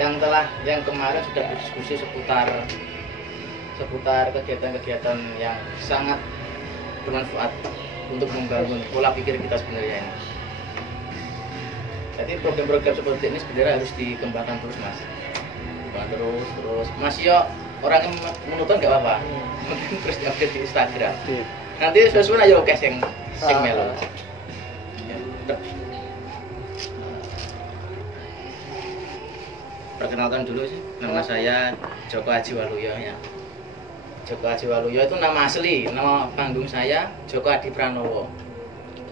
yang kemarin sudah berdiskusi seputar kegiatan-kegiatan yang sangat bermanfaat untuk membangun pola pikir kita sebenarnya ini. Jadi program-program seperti ini sebenarnya harus dikembangkan terus, Mas. Terus Mas yo orang yang menonton nggak apa-apa. Terus update di Instagram. Nanti sesuatu aja oke sing melu. Perkenalkan dulu sih, nama saya Joko Haji Waluyo ya. Joko Haji Waluyo itu nama asli, nama panggung saya Joko Adi Pranowo.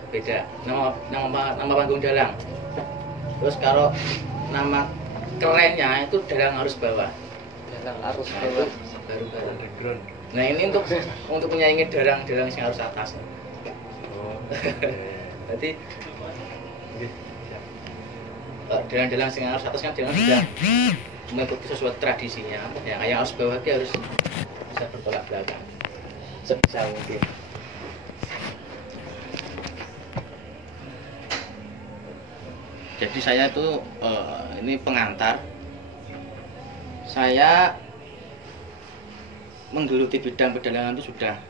Beda, nama panggung Dalang. Terus kalau nama kerennya itu Dalang Arus Bawah. Dalang Arus Bawah baru-baru background. Nah ini untuk menyaingi Dalang yang harus atas. Oh. Berarti dalang yang harus atas kan dalang sudah mengikuti sesuatu tradisinya. Yang harus bawah harus bisa bertolak belakang sebisa mungkin. Jadi saya itu ini pengantar. Saya menggeluti bidang pedalangan itu sudah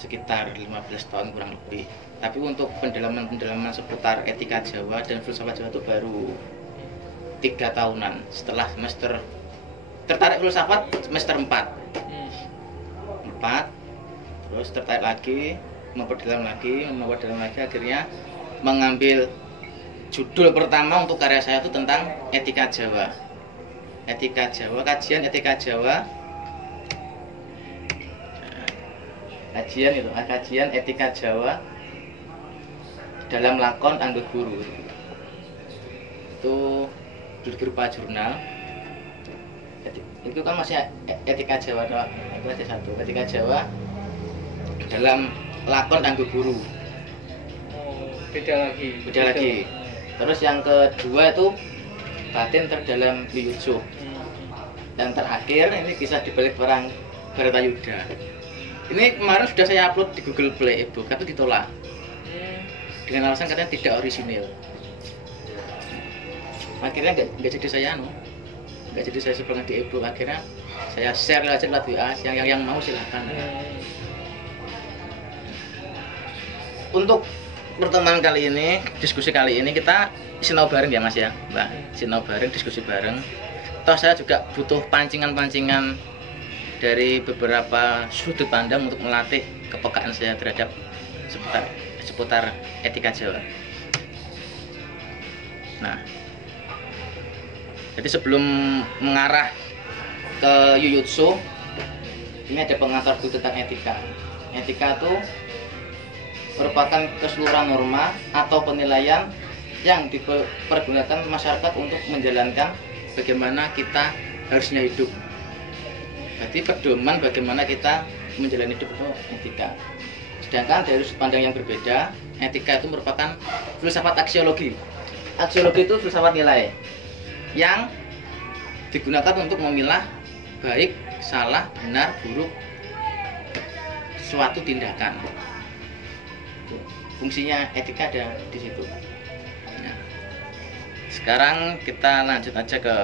sekitar 15 tahun kurang lebih. Tapi untuk pendalaman seputar etika Jawa dan filsafat Jawa itu baru 3 tahunan. Setelah semester tertarik filsafat semester 4. Terus tertarik lagi, memperdalam lagi, akhirnya mengambil judul pertama untuk karya saya itu tentang etika Jawa. Kajian etika Jawa. Kajian etika Jawa dalam lakon Anggo Guru. Itu berupa jurnal. Itu kan masih etika Jawa doang. Itu aja satu. Etika Jawa dalam lakon Anggo Guru. Beda lagi. Terus yang kedua itu batin terdalam Yuyutsuh. Dan terakhir ini kisah di balik perang Baratayuda. Ini kemarin sudah saya upload di Google Play ebook, tapi ditolak dengan alasan katanya tidak orisinil. Akhirnya nggak jadi saya sebenarnya di ebook. Akhirnya saya share aja lewat WA. Yang mau silahkan. Untuk pertemuan kali ini, diskusi kali ini kita sinau bareng ya Mas ya, Mbak. Sinau bareng, diskusi bareng. Toh saya juga butuh pancingan-pancingan dari beberapa sudut pandang untuk melatih kepekaan saya terhadap seputar etika Jawa. Nah, jadi sebelum mengarah ke Yuyutsuh, ini ada pengantar buku tentang etika. Etika itu merupakan keseluruhan norma atau penilaian yang dipergunakan masyarakat untuk menjalankan bagaimana kita harusnya hidup. Jadi pedoman bagaimana kita menjalani hidup itu etika. Sedangkan dari sudut pandang yang berbeda, etika itu merupakan filsafat aksiologi. Aksiologi itu filsafat nilai yang digunakan untuk memilah baik, salah, benar, buruk suatu tindakan. Fungsinya etika ada di situ. Nah, sekarang kita lanjut aja ke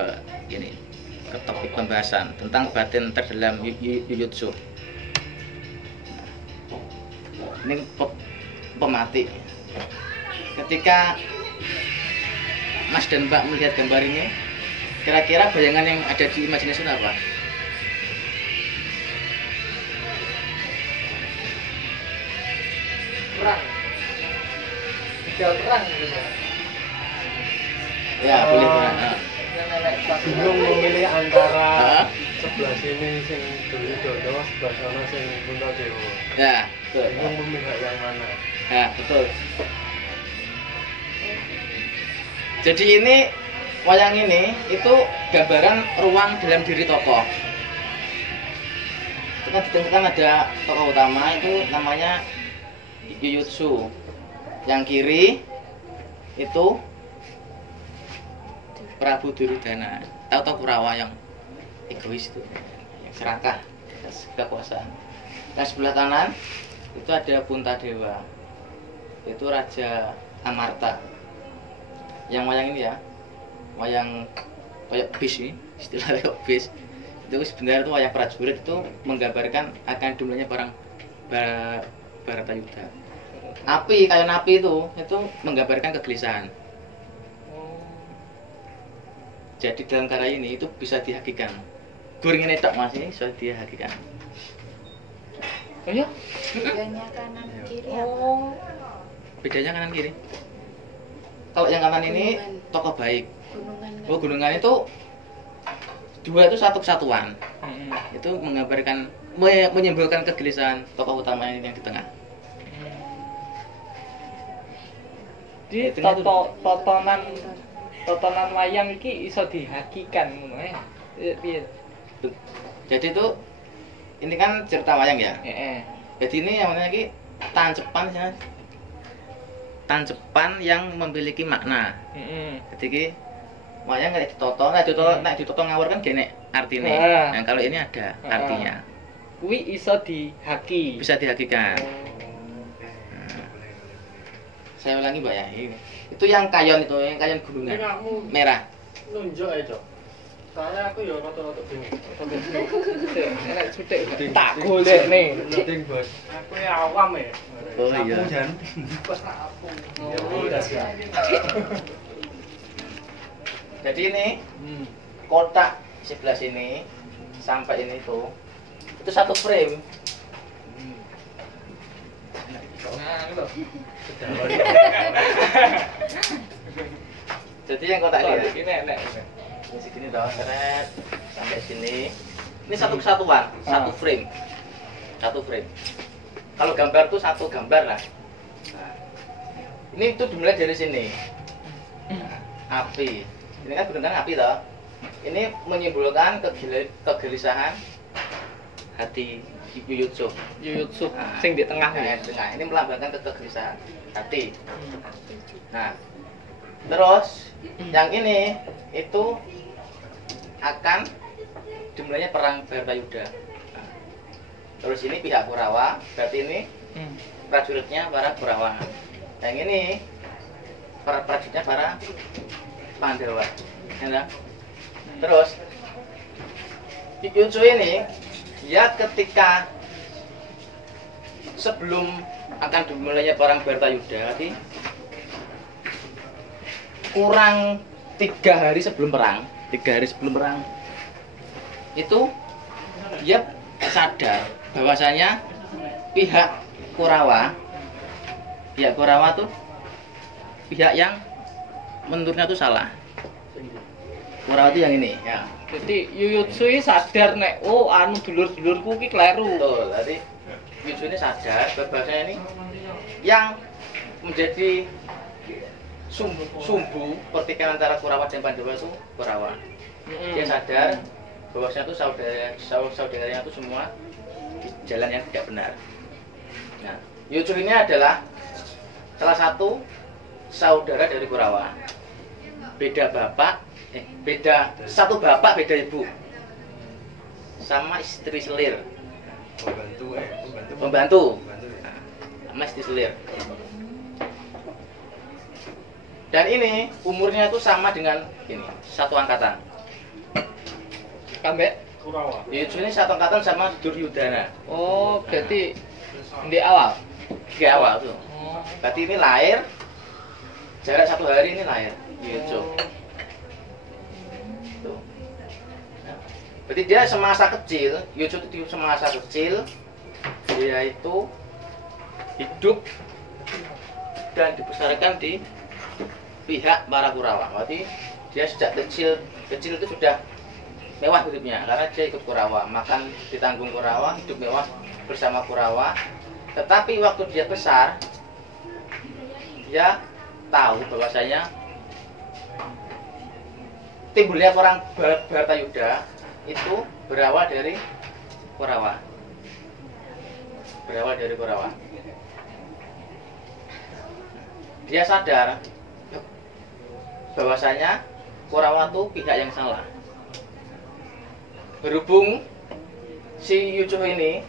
topik pembahasan tentang batin terdalam Yuyutsuh. Ini pemati. Ketika Mas dan Mbak melihat gambar ini, kira-kira bayangan yang ada di imajinasi apa? Perang. Ideal perang gitu. Ya, boleh perang. Bingung memilih antara sebelah sini sing Duryudono, sebelah sana sing Puntadewa. Ya, betul. Bingung memilih yang mana. Ya, betul. Jadi ini wayang ini itu gambaran ruang dalam diri tokoh. Kita ditentukan ada tokoh utama itu namanya Yuyutsuh. Yang kiri itu Prabu Duryudana. Tahu Kurawa yang egois itu, yang serakah atas kekuasaan. Dan sebelah kanan itu ada Puntadewa. Itu Raja Amarta. Yang wayang ini ya, wayang kayak bis ini, istilah kayak bis. Itu sebenarnya itu wayang prajurit itu menggambarkan akan dimulainya perang Baratayuda. Api, kayak api itu menggambarkan kegelisahan. Jadi dalam karya ini itu bisa dihakikan. Guring ini tok Mas, ini bisa dihakikan. Oh ya? Bedanya kanan kiri apa? Oh. Bedanya kanan kiri. Kalau yang kanan ini Gunungan. tokoh baik. Gunungan. Oh, gunungan itu dua itu satu kesatuan. Hmm. Itu menggambarkan menyimbolkan kegelisahan tokoh utamanya yang di tengah. Di totonan wayang iki iso dihakikan ngono ya. Piye? Jadi itu ini kan cerita wayang ya. Heeh. Jadi ini yang namanya ini tancepan ya. Tancepan yang memiliki makna. Heeh. Jadi ini wayang kayak ditoto, nek ditoto ngawur kan gini artinya. Ah. Nah, kalau ini ada artinya. Kuwi iso dihaki. Bisa dihakikan. Saya ulangi Mbak ya. Itu yang kayon itu, yang kayon gunungan. kamu Merah. nunjuk aja. Soalnya aku ya rada-rada bingung. Enak cutek. Tak golek nih. Penting, Bos. Aku ya awam ya. Oh iya. Oh, udah siap. Jadi ini kotak sebelah sini sampai ini itu satu frame. Nah, itu. Jadi yang kotak ini, Ini enak. ini segini dong, seret sampai sini. Ini satu kesatuan, satu frame, satu frame. Kalau gambar tuh satu gambar lah. Nah, ini tuh dimulai dari sini. Api. Ini kan gunungan api toh. Ini menyimbolkan kegelisahan hati Yuyutsu. Yuyutsu Nah, sing di tengah nah, nih. di tengah. Ini melambangkan kegelisahan hati. Nah, terus yang ini itu akan dimulainya perang Baratayuda. Nah, terus ini pihak Kurawa, berarti ini prajuritnya para Kurawa. Yang ini para prajuritnya para Pandawa. Ya, terus Yuyutsu ini ya ketika sebelum akan dimulainya perang Baratayuda, nanti kurang 3 hari sebelum perang, itu dia sadar bahwasanya pihak Kurawa tuh pihak yang menurutnya tuh salah. Kurawa itu yang ini ya. Jadi Yuyutsu ini sadar nek anu dulur-dulurku ki kleru. Betul, tadi Yuyutsu ini sadar bahwasanya ini yang menjadi sumbu pertikaian antara Kurawa dan Pandawa itu Kurawa. Dia sadar bahwasanya itu saudaranya itu semua di jalan yang tidak benar. Nah, Yuyutsu ini adalah salah satu saudara dari Kurawa. Beda satu bapak, beda ibu. Sama istri selir. Pembantu. Nah, sama istri selir. Dan ini umurnya itu sama dengan ini, satu angkatan. Kambek. Kurawa. Yuyutsu ini satu angkatan sama Duryudana. Oh, berarti di awal. Di awal tuh. Oh. Berarti ini lahir jarak 1 hari ini lahir Yuyutsu. Tuh. Nah, berarti dia semasa kecil, Yuyutsu itu semasa kecil dia itu hidup dan dibesarkan di pihak para Kurawa. Berarti dia sejak kecil itu sudah mewah hidupnya karena dia ikut Kurawa, makan ditanggung Kurawa, hidup mewah bersama Kurawa. Tetapi waktu dia besar, dia tahu bahwasanya timbulnya perang Baratayuda itu berawal dari Kurawa. Dia sadar bahwasanya Kurawa itu pihak yang salah. Berhubung si Yuyutsu ini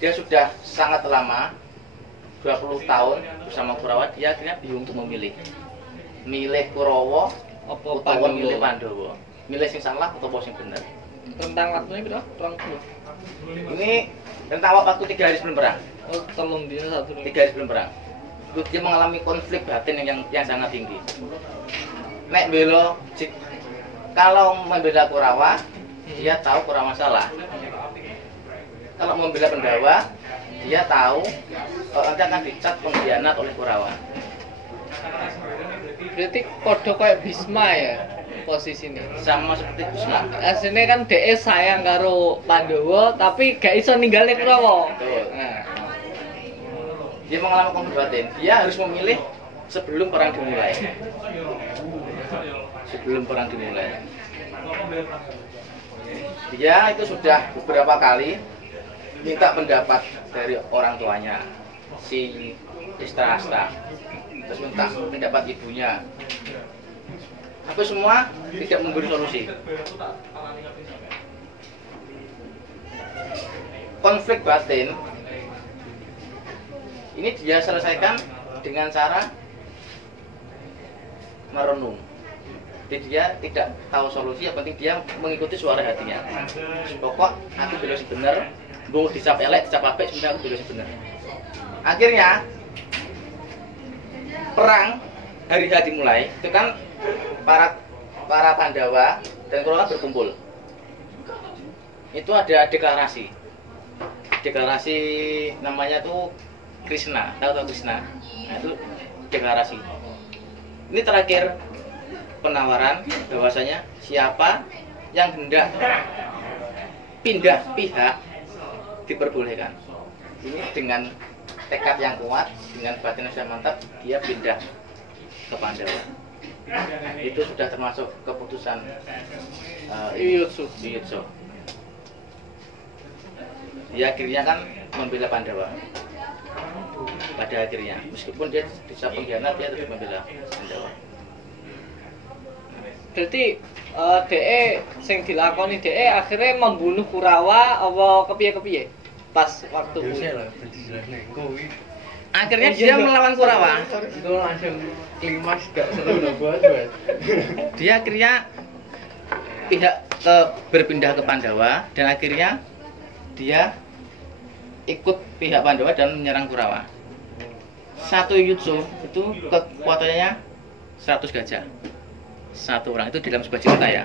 dia sudah sangat lama 20 tahun bersama Kurawa, dia akhirnya bingung untuk milih Kurawa Apa utawa milih Pandhawa. Milih sing salah utawa sing bener. Rentang waktunya piro? 2 bulan. Ini rentang waktu 3 hari sebelum perang. Oh, 3 dina 1 3 hari sebelum perang. Itu dia mengalami konflik batin yang sangat tinggi. Nek bela kalau membela Kurawa, dia tahu Kurawa salah. Kalau membela Pandhawa, dia tahu nanti akan dicap pengkhianat oleh Kurawa. Berarti podo kayak Bisma ya posisinya. Sama seperti Bisma. Aslinya kan DE sayang karo Pandhawa tapi gak iso ninggalin Kurawa. Betul. Nah, Dia mengalami konflik batin. Dia harus memilih sebelum perang dimulai. Sebelum perang dimulai. Dia itu sudah beberapa kali minta pendapat dari orang tuanya, si Istra-Asta. Terus minta pendapat ibunya. Tapi semua tidak memberi solusi. Konflik batin ini dia selesaikan dengan cara merenung. Jadi dia tidak tahu solusi, yang penting dia mengikuti suara hatinya. Pokok aku bela sing bener, mbok dicap elek, dicap apik, sebenarnya aku bela sing bener. Akhirnya perang hari H dimulai, itu kan para Pandhawa dan Kurawa berkumpul. Itu ada deklarasi. Deklarasi namanya tuh Krishna, tahu Krishna? Nah, itu deklarasi. Ini terakhir penawaran bahwasanya siapa yang hendak pindah pihak diperbolehkan. Ini dengan tekad yang kuat, dengan batin yang mantap, dia pindah ke Pandhawa. Itu sudah termasuk keputusan Yuyutsu. Dia akhirnya kan membela Pandhawa. Pada akhirnya, meskipun dia bisa pengkhianat, dia tetap membela Pandhawa. berarti DE sing dilakoni DE akhirnya membunuh Kurawa apa kepiye-kepiye pas waktu kuwi. Akhirnya dia melawan Kurawa. Itu langsung klimaks gak seru loh buat. Dia akhirnya berpindah ke Pandhawa dan akhirnya dia ikut pihak Pandhawa dan menyerang Kurawa. Satu Yuyutsu itu kekuatannya 100 gajah. Satu orang itu dalam sebuah cerita ya.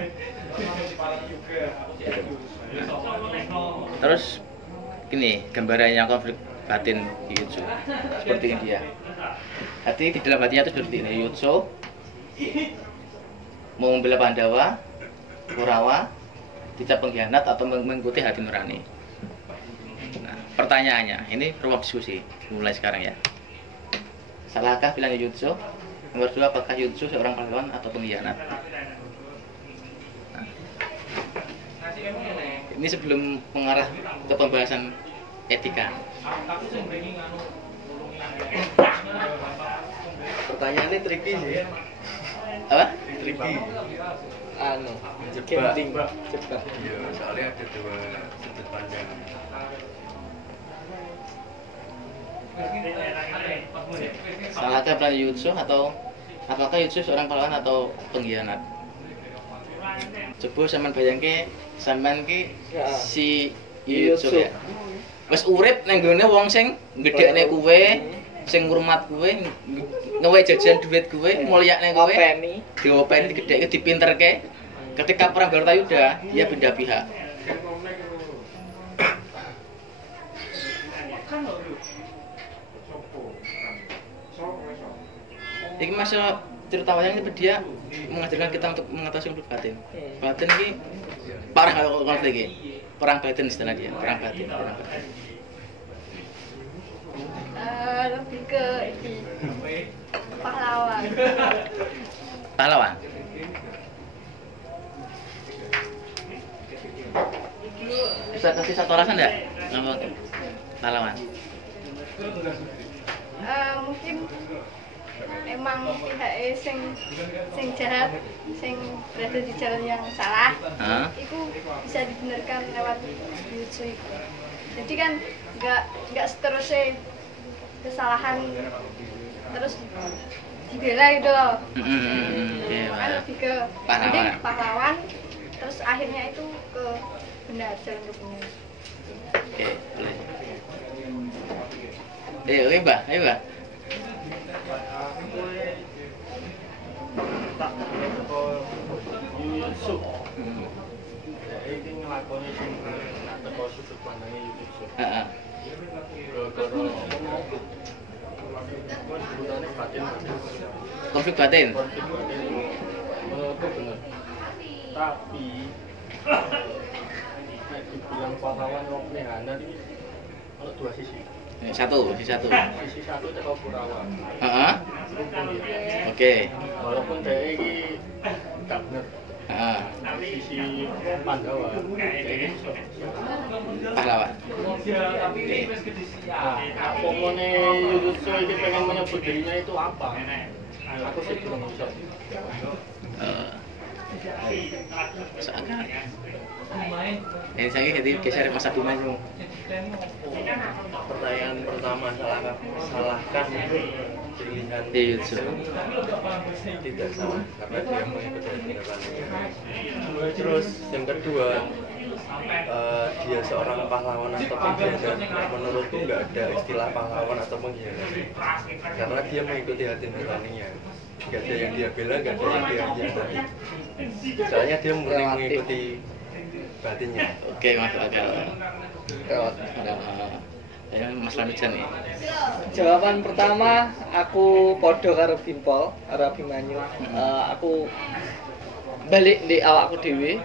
Terus gini gambarannya konflik batin Yuyutsu seperti ini dia. Hati di dalam hatinya itu seperti ini. Yuyutsu mau membela Pandhawa, Kurawa tidak pengkhianat atau mengikuti hati nurani. Nah, pertanyaannya ini ruang diskusi mulai sekarang ya. Salahkah bilang Yuyutsu? Nomor 2, apakah Yuyutsu seorang pahlawan atau pengkhianat? Nah, ini sebelum mengarah ke pembahasan etika. Pertanyaannya tricky sih. Apa? Tricky. Anu, Jebak. jebak. Iya, soalnya ada dua sudut pandang. Salahkah bilang Yuyutsu atau apakah Yuyutsu seorang pahlawan atau pengkhianat? Coba sampean bayangke sampean ki si Yuyutsu ya. Wis urip nang gone wong sing gedhekne kowe, sing ngurmat kowe, ngewe jajan duit kowe, mulyakne kowe, diopeni, digedhekke, dipinterke. Ketika perang Bharatayuddha, dia pindah pihak. Ini masa cerita wayang itu dia mengajarkan kita untuk mengatasi konflik batin. Batin ini parah kalau konflik ini. Perang batin istilah dia, perang batin. Lebih ke pahlawan. Pahlawan. Bisa kasih satu alasan enggak? Apa pahlawan? Mungkin emang pihaknya sing jahat, sing berada di jalan yang salah, itu bisa dibenarkan lewat Yuyutsu itu. Jadi kan nggak seterusnya kesalahan terus dibela gitu loh. Oke, Kan lebih ke pahlawan. nanti pahlawan, terus akhirnya itu ke benar, jalan ke benar. Oke, boleh. Ayo, Mbak, ayo, Mbak. tak teko Yusuf. Iki nglakoni sing teko sudut pandange Yusuf. Heeh. Konflik batin. Menurutku bener. Tapi dibilang pahlawan wong pengkhianat ini ada dua sisi. Satu. Sisi satu teko Kurawa. Heeh. Oke. Walaupun dia ini gak bener. Heeh. Sisi Pandawa, dia ini Pahlawan. nah, pokoknya Yuyutsu ini pengen menyebut dirinya itu apa? Aku sih belum bisa. Soalnya ini saya jadi geser masa Bima itu. Pertanyaan pertama, salahkah pilihan Yuyutsu? Tidak salah, karena dia mengikuti penerapannya. Terus yang kedua, dia seorang pahlawan atau pengkhianat. Menurutku nggak ada istilah pahlawan atau pengkhianat, karena dia mengikuti hati nuraninya. Nggak ada yang dia bela, nggak ada yang dia hianati. Soalnya dia murni mengikuti batinnya. Oke, masuk akal. Ada Mas Lanujan nih. Jawaban pertama aku podo karo Bimpol, karo Abimanyu. Aku balik di awakku dhewe.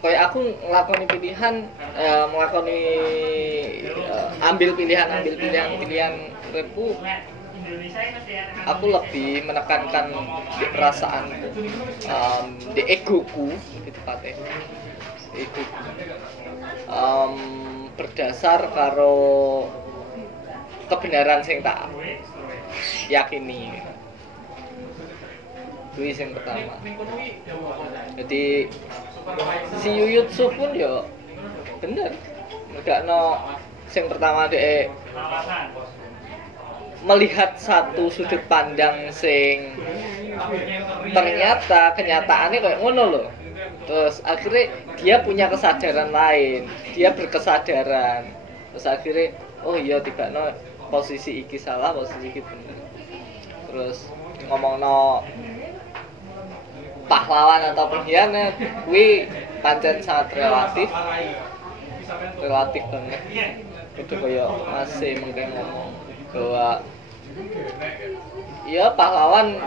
Kayak aku ngelakoni pilihan, ambil pilihan uripku. Aku lebih menekankan di perasaan, di egoku, lebih tepatnya. Egoku. Berdasar karo kebenaran sing tak yakini. Kuwi sing pertama. Jadi si Yuyutsu pun ya bener. Ndakno sing pertama dhek melihat satu sudut pandang sing ternyata kenyataannya kayak ngono loh. Terus akhirnya dia punya kesadaran lain, dia berkesadaran. Terus akhirnya oh iya tibakno posisi iki salah, posisi iki bener. Terus ngomongno pahlawan atau pengkhianat, kuwi pancen sangat relatif banget. Itu kayak masih mungkin ngomong bahwa ya pahlawan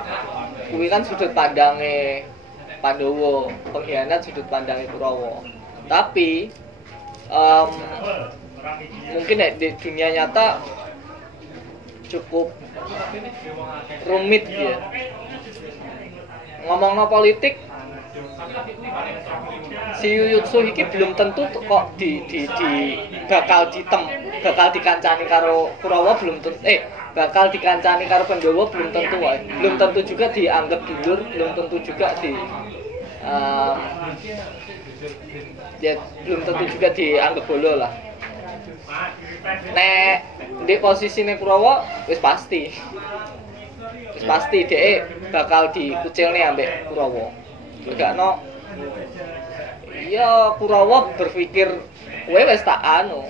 kuwi kan sudut pandangnya Pandowo, pengkhianat sudut pandangnya Kurawa. Tapi mungkin di dunia nyata cukup rumit ya. Ngomongno politik, si Yuyutsu iki belum tentu kok bakal dikancani karo Kurawa, bakal dikancani karo Pandhawa belum tentu wae. Belum tentu juga dianggap dulur, belum tentu juga belum tentu juga dianggap bolo lah. Nek di posisine Kurawa wis pasti dhek bakal dikucilne ambek Kurawa. Gakno iya Kurawa berpikir kowe wis tak anu.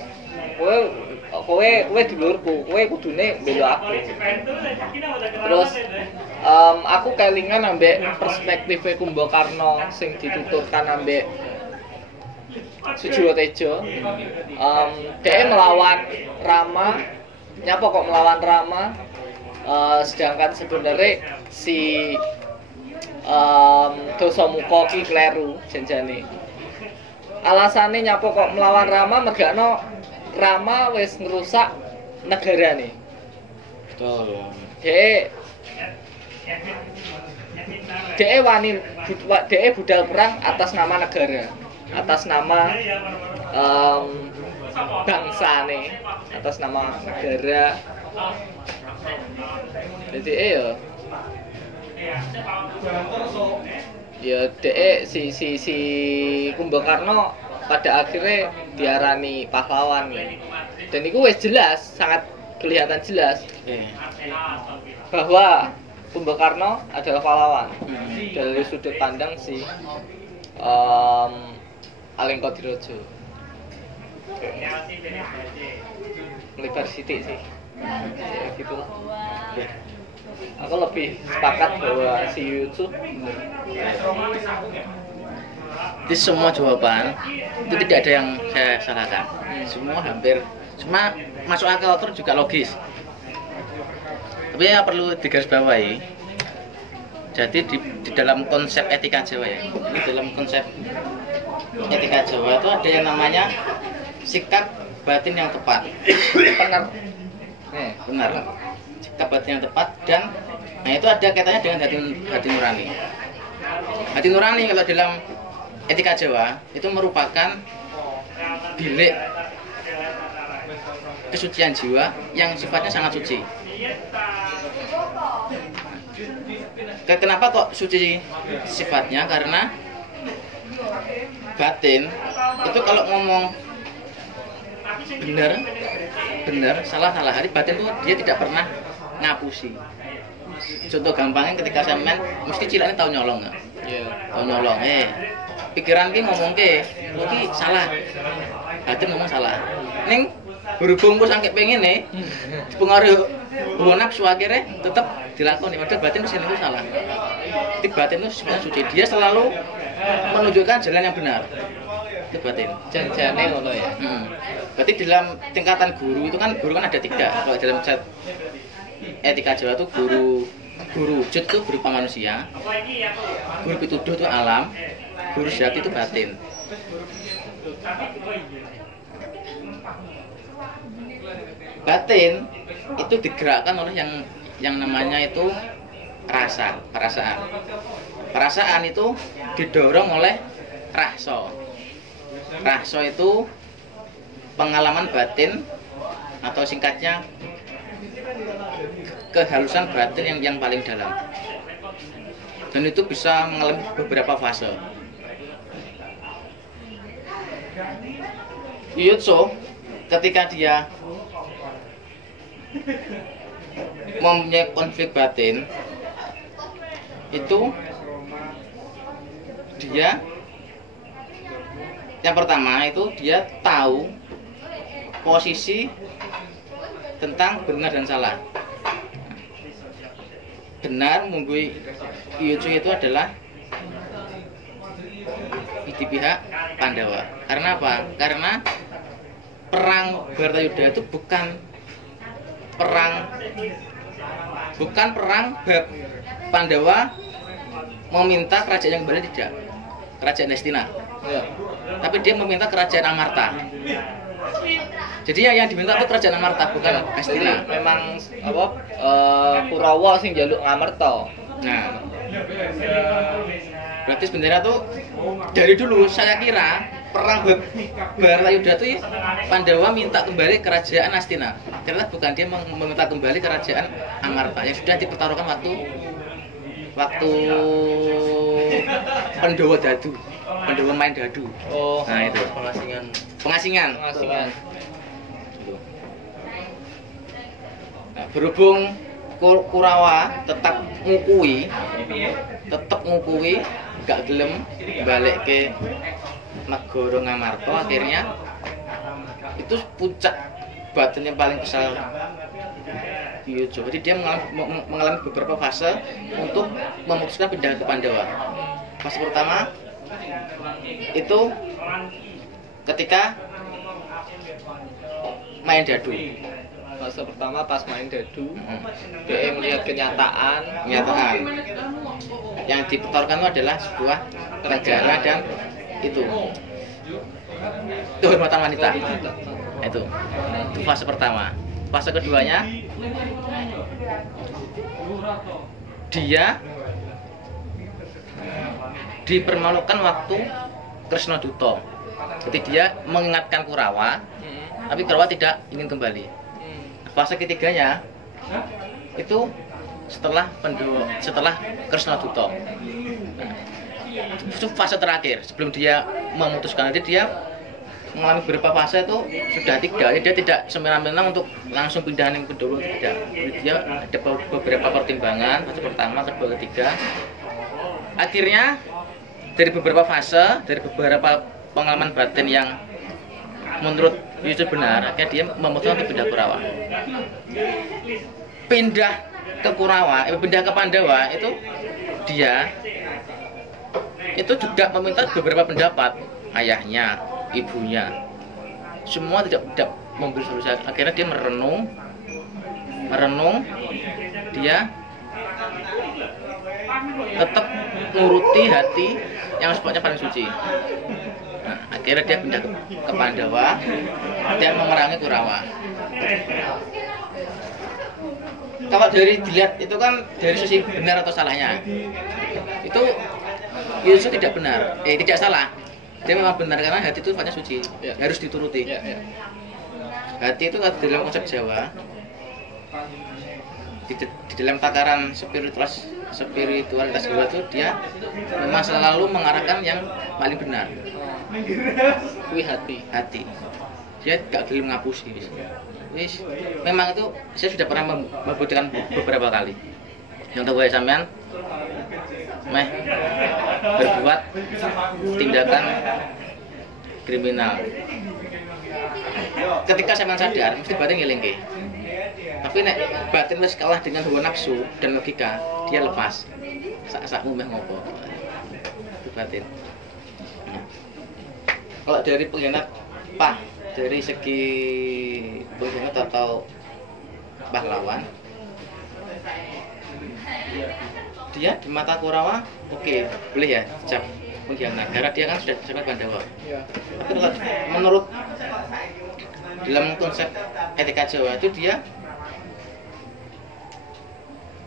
Kowe dulurku, kowe kudune bela aku. Terus aku kelingan ambek perspektife Kumbakarna sing dituturkan ambek Sujiwo Tejo. Dhek melawan Rama. Nyapa kok melawan Rama? Sedangkan sebenarnya si Dasamuka ki kleru janjane. Alasane nyapa kok melawan Rama, mergakno Rama wis ngerusak negarane. Betul. Dhek budal perang atas nama negara, atas nama bangsane, atas nama negara. Jadi ya dhek si Kumbakarna pada akhirnya diarani pahlawan ya. Dan itu wis jelas, sangat kelihatan jelas bahwa Kumbakarna adalah pahlawan dari sudut pandang si Alengkodirojo. Melebar sidik sih, ya gitu. Aku lebih sepakat bahwa si Yuyutsu Di semua jawaban itu tidak ada yang saya salahkan. Semua hampir semua masuk akal terus juga logis. Tapi yang perlu digarisbawahi, jadi di dalam konsep etika Jawa ya, ini dalam konsep etika Jawa itu ada yang namanya sikap batin yang tepat. benar. Benar. Sikap batin yang tepat dan nah itu ada kaitannya dengan hati nurani. Hati nurani kalau dalam etika Jawa itu merupakan bilik kesucian jiwa yang sifatnya sangat suci. Kenapa kok suci sifatnya? Karena batin itu kalau ngomong benar, salah, hari batin itu dia tidak pernah ngapusi. Contoh gampangnya ketika sampean mesti cilaknya tahu nyolong nggak? Iya. Tahu nyolong, pikiran ki ngomong ki, lo ki salah, batin ngomong salah. Ning berhubung gue sampai pengen dipengaruhi hawa nafsu akhirnya tetap dilakoni. Padahal batin di sini itu salah. Jadi batin itu sebenarnya suci. Dia selalu menunjukkan jalan yang benar. Itu batin. Janjane ngono ya. Berarti dalam tingkatan guru itu kan ada 3. Kalau dalam set etika Jawa itu guru wujud itu berupa manusia, guru pituduh itu alam, guru sejati itu batin. Batin itu digerakkan oleh yang namanya itu perasaan. Perasaan itu didorong oleh rahsa. Rahsa itu pengalaman batin atau singkatnya kehalusan batin yang paling dalam. Dan itu bisa mengalami beberapa fase. Yuyutsu ketika dia mempunyai konflik batin itu dia yang pertama itu dia tahu posisi tentang benar dan salah. Benar menggui Yuyutsu itu adalah di pihak Pandawa. Karena apa? Karena perang Bharatayuddha itu bukan perang Pandawa meminta kerajaan yang kembali, tidak, kerajaan Hastina. Iya. Tapi dia meminta kerajaan Amarta. Jadi yang diminta itu kerajaan Amarta, bukan Hastina. Memang apa Kurawa sing njaluk Ngamarta. Nah, berarti sebenarnya tuh dari dulu saya kira perang Bharatayuddha itu Pandawa minta kembali kerajaan Hastina. Ternyata bukan, dia meminta kembali kerajaan Amarta yang sudah dipertaruhkan waktu Pandhawa dadu, Pandhawa main dadu. Oh, Nah itu pengasingan. Nah, berhubung Kurawa tetap ngukui, gak gelem balik ke negara Ngamarta, akhirnya itu puncak batin yang paling besar Yuyutsu. Jadi dia mengalami beberapa fase untuk memutuskan pindah ke Pandawa. Fase pertama itu ketika main dadu. Fase pertama pas main dadu, dia melihat kenyataan. Yang dipertaruhkan itu adalah sebuah negara dan itu kehormatan wanita. Itu fase pertama. Fase keduanya dia dipermalukan waktu Kresnaduta. Jadi dia mengingatkan Kurawa, tapi Kurawa tidak ingin kembali. Fase ketiganya itu setelah Kresnaduta. Itu fase terakhir sebelum dia memutuskan. Nanti dia mengalami beberapa fase itu sudah 3. Dia tidak semena-mena untuk langsung pindah ke kedua, tidak. Dia ada beberapa pertimbangan, fase pertama, kedua, ketiga. Akhirnya dari beberapa fase, dari beberapa pengalaman batin yang menurut Yusuf benar, akhirnya dia memutuskan untuk pindah ke Kurawa. Pindah ke Kurawa, pindah ke Pandawa itu dia itu juga meminta beberapa pendapat ayahnya, ibunya, semua tidak memberi solusi. Akhirnya dia merenung, dia tetap nuruti hati yang sifatnya paling suci. Nah, akhirnya dia pindah ke Pandawa dan memerangi Kurawa. Kalau dari dilihat itu kan dari sisi benar atau salahnya, itu Yusuf tidak benar, tidak salah. Dia memang benar karena hati itu sifatnya suci, harus dituruti. Hati itu dalam konsep Jawa, di dalam takaran spiritualitas Jawa itu dia memang selalu mengarahkan yang paling benar. Kui hati. Dia gak boleh mengapusi. Wis, memang itu saya sudah pernah membuktikan beberapa kali. Yang tahu ya sampean berbuat tindakan kriminal. Ketika sampean sadar, mesti batin ngelingke. Tapi nek batin wis kalah dengan hawa nafsu dan logika, dia lepas. Sak-sakmu meh ngopo. Itu batin. Kalau dari pengkhianat dari segi pengkhianat atau pahlawan, dia di mata Kurawa oke, boleh ya dicap pengkhianat karena dia kan sudah sampai Pandawa. Tapi kalau menurut dalam konsep etika Jawa itu dia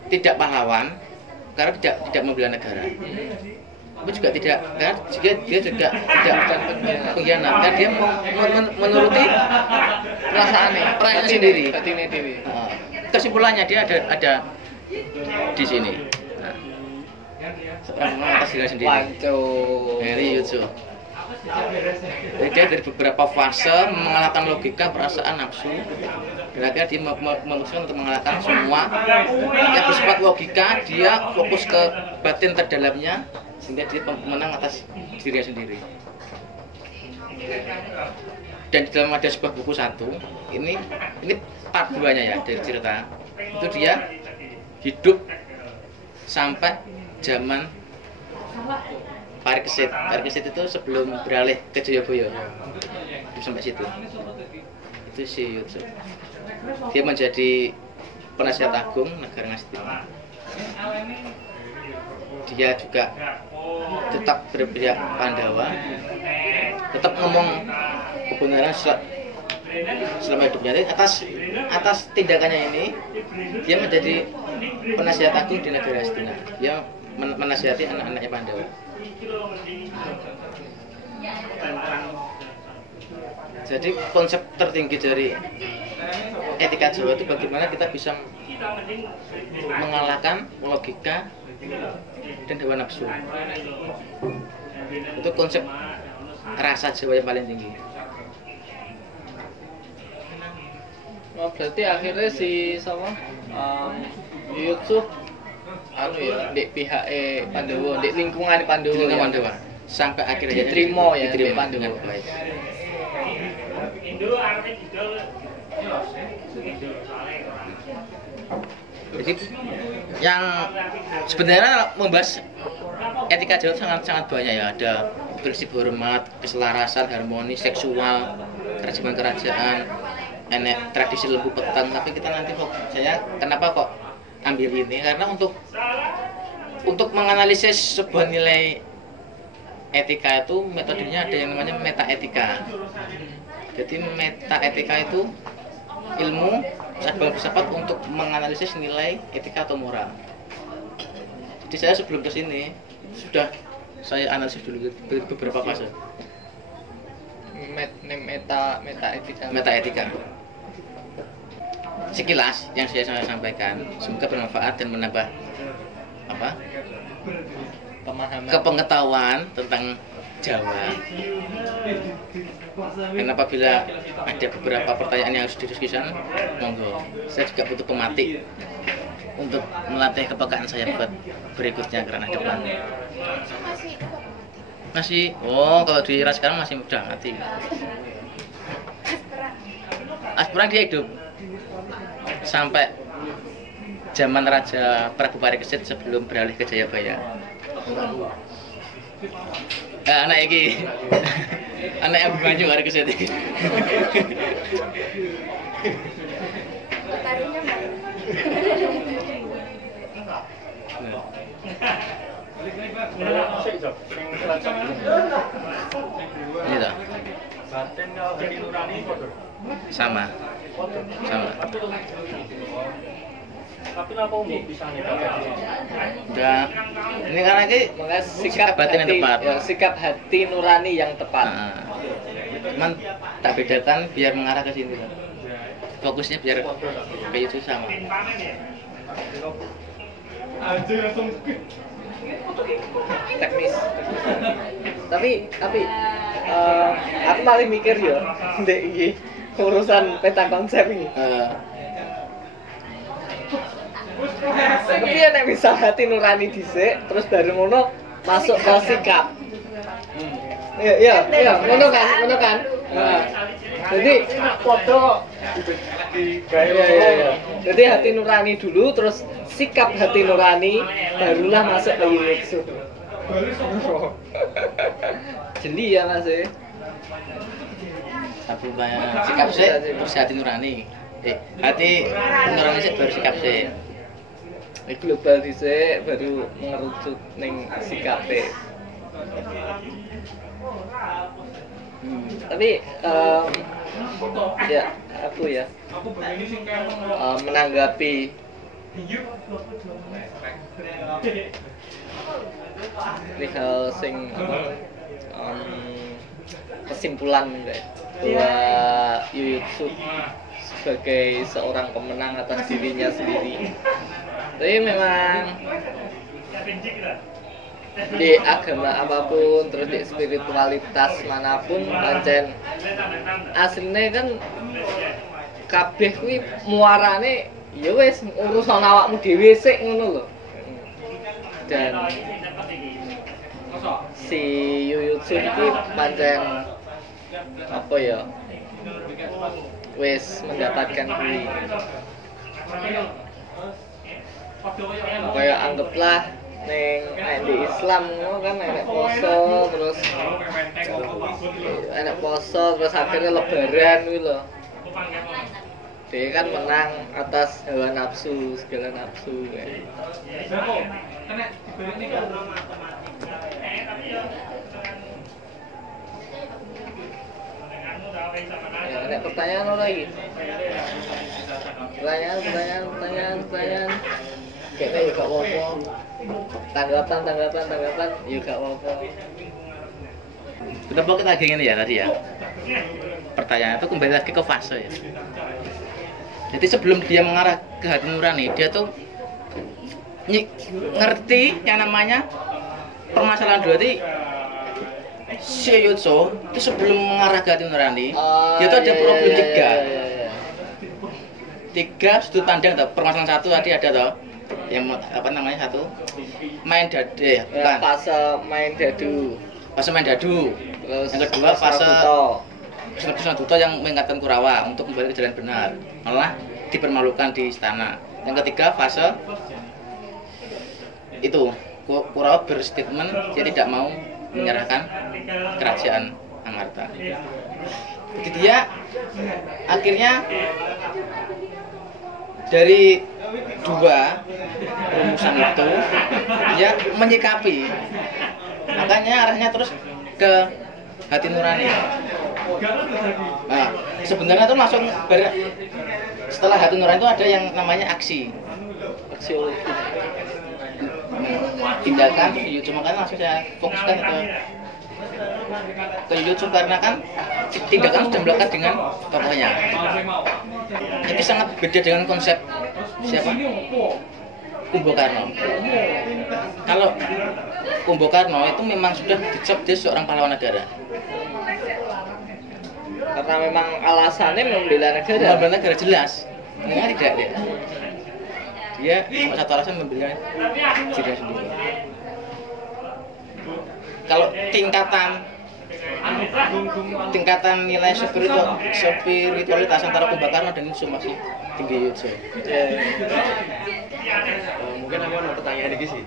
tidak pahlawan karena tidak membela negara. Tapi juga tidak, kan? Dia juga tidak pengkhianat karena dia menuruti perasaan sendiri. Kesimpulannya dia ada di sini. Nah, seorang mengatas diri sendiri. Dari Yusuf. Jadi dia dari beberapa fase mengalahkan logika, perasaan, nafsu. Dan akhirnya dia memutuskan untuk mengalahkan semua yang bersifat logika. Dia fokus ke batin terdalamnya sehingga dia menang atas dirinya sendiri. Dan di dalam ada sebuah buku satu, ini part 2-nya ya dari cerita. Itu dia hidup sampai zaman Parikesit itu sebelum beralih ke Jayabaya. Hidup sampai situ. Itu si Yusuf. Dia menjadi penasihat agung negara Ngastina. Dia juga tetap berpihak Pandawa, tetap ngomong kebenaran selama hidupnya. Atas tindakannya ini dia menjadi penasihat agung di negara Ngastina. Dia menasihati anak-anaknya Pandawa. Jadi konsep tertinggi dari etika Jawa itu bagaimana kita bisa mengalahkan logika dan hawa nafsu. Itu konsep rasa Jawa yang paling tinggi. Oh, berarti akhirnya si sama Yusuf di pihak Pandawa, di lingkungan Pandawa, sampai akhirnya diterima ya diterima dengan baik. Jadi yang sebenarnya membahas etika Jawa sangat banyak ya. Ada prinsip hormat, keselarasan, harmoni, seksual, kerajaan, enek tradisi lembu petang. Tapi kita nanti saya kenapa kok ambil ini? Karena untuk menganalisis sebuah nilai etika itu metodenya ada yang namanya meta etika. Jadi meta etika itu ilmu filsafat untuk menganalisis nilai etika atau moral. Jadi saya sebelum ke sini sudah saya analisis dulu beberapa fase. Meta etika. Sekilas yang saya sampaikan, semoga bermanfaat dan menambah pemahaman, kepengetahuan tentang Jawa. Dan apabila ada beberapa pertanyaan yang harus didiskusikan, monggo. Saya juga butuh pematih untuk melatih kepekaan saya buat berikutnya karena depan. Masih, oh kalau di era sekarang masih udah mati. Asperang dia hidup sampai zaman Raja Prabu Parikesit sebelum beralih ke Jayabaya. Anak iki, anak Abimanyu Parikesit iki. Ini toh. Sama. Tapi kenapa umum bisa nih Udah. Ini karena ini sikap batin yang tepat. Ya, sikap hati nurani yang tepat. Cuman tak bedakan biar mengarah ke sini. Fokusnya biar kayak itu sama. Teknis. Tapi aku paling mikir ya, ndek iki urusan peta konsep ini. Tapi nek bisa hati nurani dhisik, terus baru ngono masuk ke sikap. Iya, ngono kan. Nah, jadi foto iya. Jadi hati nurani dulu, terus sikap hati nurani, barulah masuk ke yuyutsu. Jeli ya Mas. Sikap sih, terus hati nurani. Hati nurani sih baru sikap sih. Global dhisik baru ngerucut ning sikape. Tapi ya aku ya menanggapi hal sing kesimpulan bahwa Yuyutsu sebagai seorang pemenang atas dirinya sendiri. Tapi memang di agama apapun, terus di spiritualitas manapun, pancen aslinya kan kabeh kuwi muarane ya wis urusan awakmu dhewe sik ngono lho. Dan si Yuyutsu iki pancen apa ya? Wis mendapatkan kuwi. Kayak anggaplah neng di Islam kan enak poso terus akhirnya lebaran gitu loh. Dia kan menang atas hawa nafsu, segala nafsu ya. Ya, ada pertanyaan lagi. Pertanyaan. Kayaknya juga apa-apa. Tanggapan juga apa-apa. Kita balik lagi ini ya tadi ya. Pertanyaan itu kembali lagi ke fase ya. Jadi sebelum dia mengarah ke hati nurani, dia tuh ngerti yang namanya permasalahan dua tadi. Si Yuyutsu itu sebelum mengarah ke hati nurani, dia tuh ada problem tiga. Tiga sudut pandang tuh. Permasalahan satu tadi ada tuh. Yang apa namanya satu main dadu bukan fase main dadu terus yang kedua fase Krishna Duta yang mengingatkan Kurawa untuk kembali ke jalan benar malah dipermalukan di istana. Yang ketiga fase itu Kurawa berstatement dia tidak mau menyerahkan kerajaan Amarta. Jadi dia akhirnya dari dua rumusan itu dia menyikapi, makanya arahnya terus ke hati nurani. Nah, sebenarnya itu langsung setelah hati nurani itu ada yang namanya aksi tindakan Yuyutsu, makanya langsung saya fokuskan ke Yuyutsu karena kan tindakan sudah melekat dengan tokohnya. Ini sangat beda dengan konsep siapa? Kumbakarna. Kalau Kumbakarna itu memang sudah dicap dia seorang pahlawan negara. Karena memang alasannya membela negara. Membela negara jelas. Enggak tidak dia. Dia cuma satu alasan membela diri sendiri. Kalau tingkatan nilai spiritualitas antara Kumbakarna dan Yuyutsuh masih tinggi Yuyutsuh. Mungkin aku ada pertanyaan lagi sih.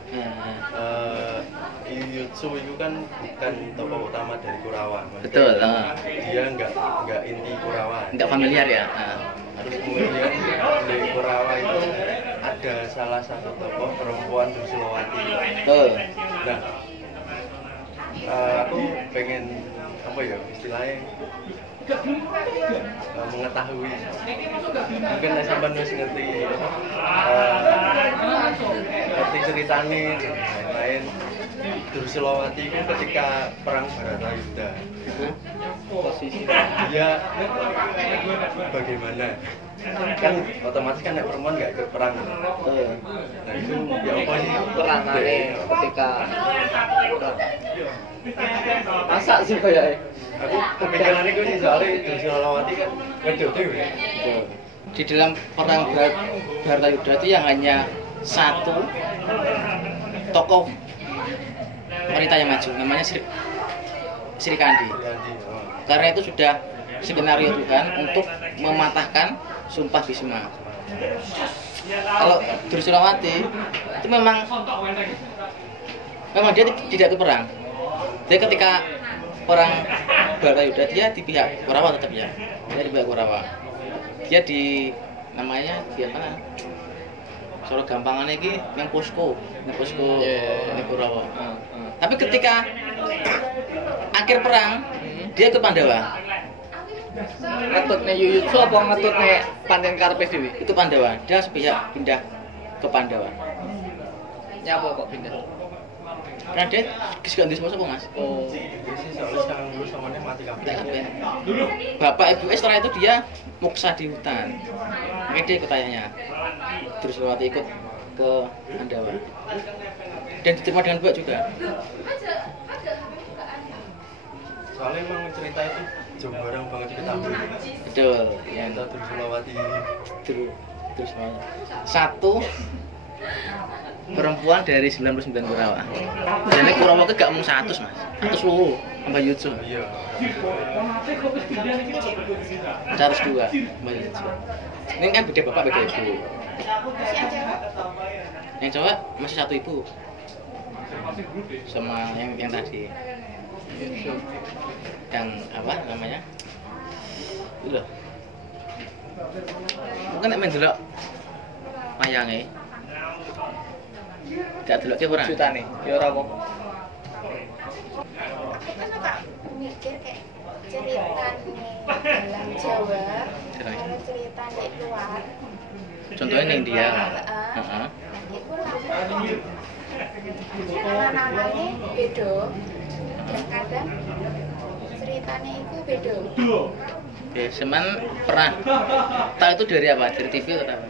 Yuyutsuh itu kan bukan tokoh utama dari Kurawa. Betul. Dia nggak inti Kurawa. Nggak familiar ya. Terus kemudian di Kurawa itu ada salah satu tokoh perempuan Drusillawati. Betul. Nah, aku pengen apa ya istilahnya mengetahui mungkin sampean wis ngerti ngerti ceritanya dan lain-lain. Drusillawati itu ketika perang Baratayuda Posisi dia bagaimana, kan otomatis kan anak perempuan nggak ikut perang. Nah itu ya apa sih peranannya ketika masa sih kayak aku kepikirannya gue sih soalnya Drusillawati kan wedok dewe. Di dalam perang Baratayuda itu yang hanya satu tokoh wanita yang maju, namanya Sri Kandi. Karena itu sudah skenario Tuhan untuk mematahkan sumpah Bisma. Kalau Drusillawati itu memang dia tidak ke perang. Jadi ketika perang Baratayuda dia di pihak Kurawa tetap ya. Dia di pihak Kurawa. Dia di namanya dia apa? Soal gampangannya ini yang posko ini Kurawa. Tapi ketika akhir perang dia ke Pandawa. ngetutnya Yuyutsuh apa ngetutnya Panten Karpe Dewi? Itu Pandawa. Dia sepihak pindah ke Pandawa. Nyapa kok pindah? Karena dia kesukaan di semua Mas. Oh, Bapak ibu setelah itu dia muksa di hutan. Makanya dia ikut ayahnya. Drusillawati ikut ke Pandawa. Dan diterima dengan baik juga. Soalnya emang cerita itu jauh barang banget diketahui. Betul. Yang Drusillawati Terus satu perempuan dari 99 Kurawa. Jadi Kurawa itu gak mau 100 Mas. 100 seluruh Mbak Yuyutsuh. iya 102 Mbak Yuyutsuh. Ini kan beda bapak beda ibu. Yang cowok masih satu ibu. Sama yang tadi. Yang apa namanya? Itu loh. Mungkin nek mendelok wayange. Gak delokke ora? jutane. Ya ora apa. Kan tak mikir kayak ceritanya dalam Jawa, kalau ceritanya luar. Contohnya yang dia. Heeh. Iku anak-anaknya beda. Dan kadang ceritanya itu beda. Oke, Seman pernah tahu itu dari apa? Dari TV atau apa?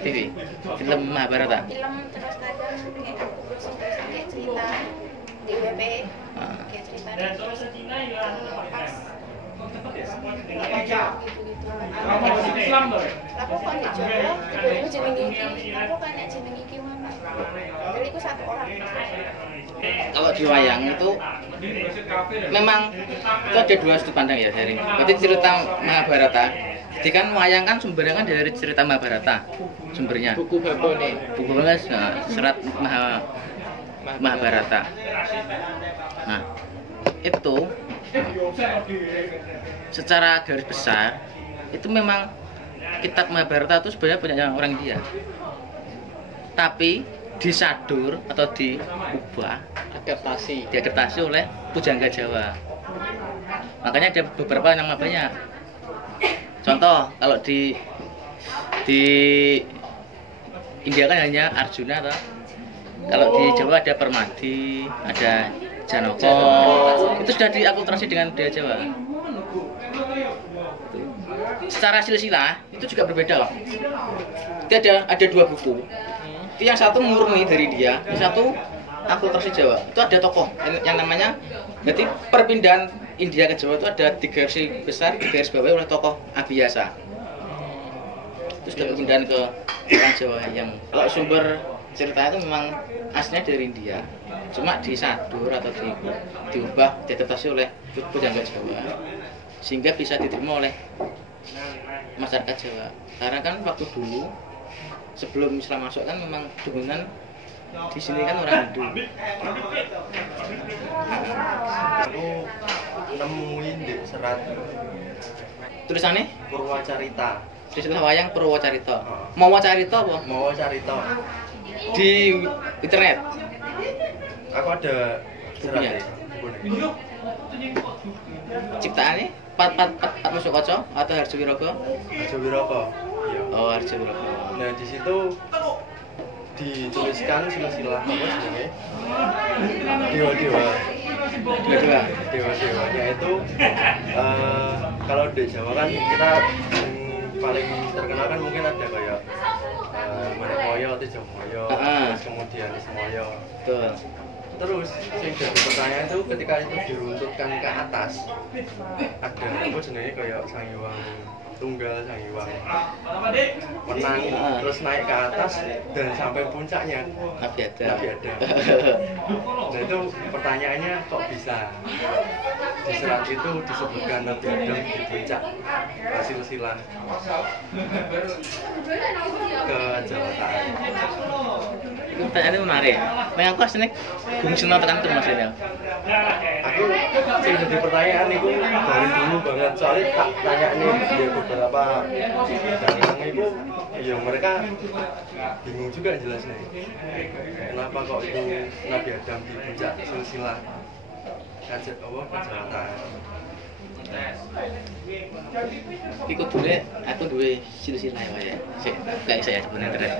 TV? Film Mahabharata? Film terus kadang kayak aku browsing-browsing kayak cerita di WP kayak ceritanya terus pas gitu-gitu. Aku kan di Jawa, tiba-tiba jeneng iki. Aku kan nek jeneng iki mana? Jadi itu satu orang. Kalau di wayang itu memang itu ada dua sudut pandang ya dari. Berarti cerita Mahabharata. Jadi kan wayang kan sumbernya kan dari cerita Mahabharata. Sumbernya. Buku Babone. Buku serat Mahabharata. Nah, itu secara garis besar itu memang kitab Mahabharata itu sebenarnya punya orang India. Tapi disadur atau diubah, diadaptasi oleh pujangga Jawa. Makanya ada beberapa nama banyak. Contoh kalau di India kan hanya Arjuna atau kalau di Jawa ada Permadi, ada Janaka. Itu sudah diakulturasi dengan budaya Jawa. Secara silsilah itu juga berbeda loh. Itu ada dua buku. Itu yang satu murni dari dia, yang satu akulturasi Jawa. Itu ada tokoh yang namanya, berarti perpindahan India ke Jawa itu ada 3 garis besar, 3 garis bawah oleh tokoh Abiyasa. Terus ada perpindahan ke orang Jawa yang kalau sumber ceritanya itu memang aslinya dari India, cuma disadur atau diubah, diadaptasi oleh pujangga Jawa sehingga bisa diterima oleh masyarakat Jawa. Karena kan waktu dulu sebelum Islam masuk kan memang dominan di sini kan orang Hindu. Aku nemuin di serat Tulisannya Purwacarita. silsilah wayang Purwacarita. Mawacarita apa? Mawacarita. Di internet. Aku ada Bukunya? bukunya. Ciptaannya Pat Musukaca atau Harjo Wiroga? Harjo Wiraka. Iya. Oh, Harjo Wiroga. Nah, di situ dituliskan silsilah apa sebenarnya? Dewa-dewa. Dua-dua. Dewa-dewanya itu kalau di Jawa kan kita paling terkenal kan mungkin ada kayak Manikmaya, Tejomoyo, terus kemudian Semoyo. Betul. Terus yang jadi pertanyaan itu ketika itu diruntutkan ke atas ada apa sebenarnya kayak Sang Hyang Tunggal, Sang Hyang Menang, terus naik ke atas dan sampai puncaknya Nabi Adam. Nabi Adam. Nah itu pertanyaannya kok bisa di serat itu disebutkan Nabi Adam di puncak silsilah ke Jawa Tengah. Itu pertanyaannya menarik. Yang aku aslinya Gung Sunan tekan tuh Mas Daniel. Aku sih jadi pertanyaan itu dari dulu banget, soalnya tak tanya nih dia beberapa dalang itu ya mereka bingung juga jelasnya kenapa kok itu Nabi Adam di puncak silsilah kajet Allah kejahatan. Ikut dulu aku duwe silsilah ya. Sik, kayak saya sebenarnya terus.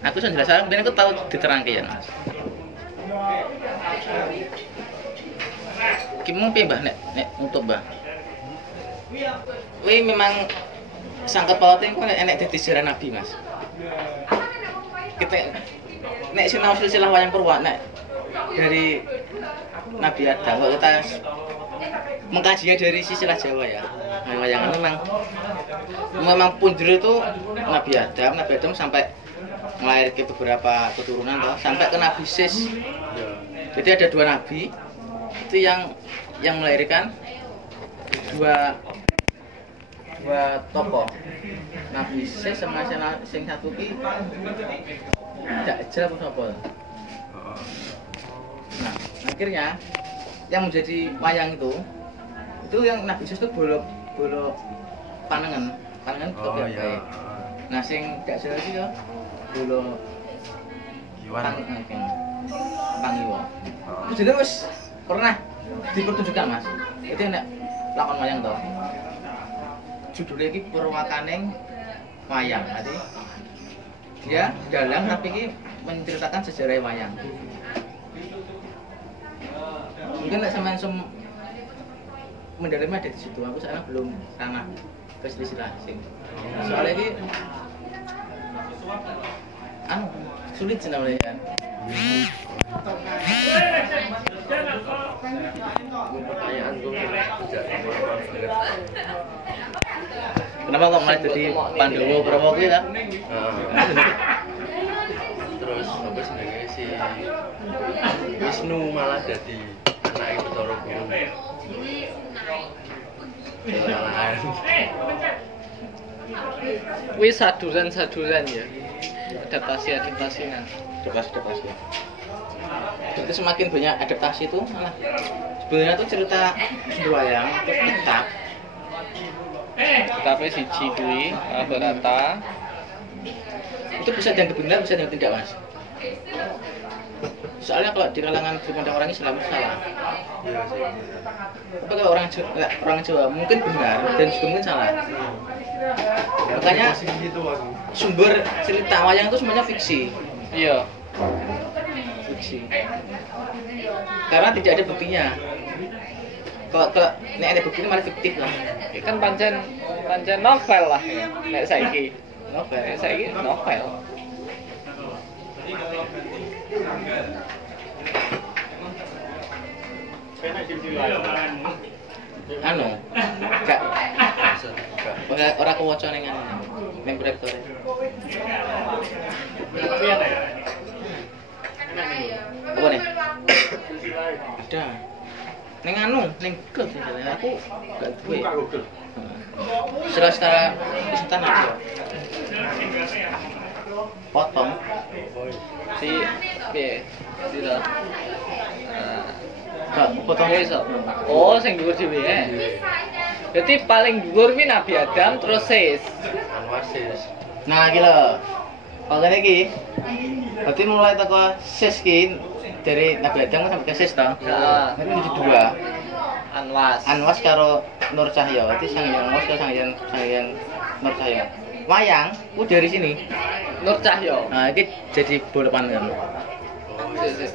Aku sudah jelas, kemudian aku tahu diterangke ya Mas. Kimung piye Mbah nek untuk Mbah? Kuwi memang sangkep pautnya kok enek dadi sejarah Nabi Mas. Kita nek sinau silsilah wayang Purwa nek dari Nabi Adam kok kita mengkajinya dari silsilah Jawa ya. Wayangan memang punjer itu Nabi Adam sampai melahirkan beberapa keturunan toh, sampai ke Nabi Sis. Jadi ada 2 nabi itu yang melahirkan dua tokoh. Nabi Sis sama sing satu ki Dajjal apa? Nah, akhirnya yang menjadi wayang itu yang Nabi Sis itu bolok panengan Oh iya. Nah, sing Dajjal iki yo bolo Pangiwa. Itu jadi wis pernah dipertunjukkan Mas. Itu nek lakon wayang to. Judulnya iki Purwakaning Wayang. Jadi dia dalang tapi ini menceritakan sejarah wayang. Mungkin nek sampean mendalami ada di situ. Aku sekarang belum sana ke silsilah sing. Soalnya ini sulit sih namanya kan. Pertanyaan gue tidak Kenapa kok malah jadi Pandowo Prawa kuwi ta? Terus apa sebenarnya si Wisnu malah jadi anak Bathara Guru. Kesalahan. Wis saduran ya. Adaptasi nanti. Adaptasi. Jadi semakin banyak adaptasi itu malah sebenarnya tuh cerita wayang Tapi siji kuwi Mahabharata itu bisa dianggap benar, bisa dianggap tidak Mas. Soalnya kalau di kalangan dipandang orang Islam salah. Iya sih. Tapi kalau orang Jawa mungkin benar dan juga mungkin salah. Makanya gitu aku. sumber cerita wayang itu semuanya fiksi. iya. Fiksi. Karena tidak ada buktinya. Kalau nek ada buktinya malah fiktif lah. Iki kan pancen novel lah. Nek saiki Novel. novel. Anu, gak ora kewaca ning anu ning proyektore. Apa nih? Ada. Ning anu, ning Google sebenarnya aku gak duwe. Secara instan aja. Potong Si piye? Sira. potong iso. Oh, sing dhuwur dhewe. Jadi paling dhuwur kuwi Nabi Adam terus Sis. Anwar sis. Nah, iki lho. Kalau iki berarti mulai teko sis ki dari Nabi Adam sampai ke sis toh. Heeh. Itu jadi dua. Anwas. Anwas karo Nur Cahya. Berarti Sang Hyang Anwas karo Sang Hyang Nur Cahya. Wayang ku dari sini. Nur Cahyo. Nah, ini jadi bola panengan. Sis.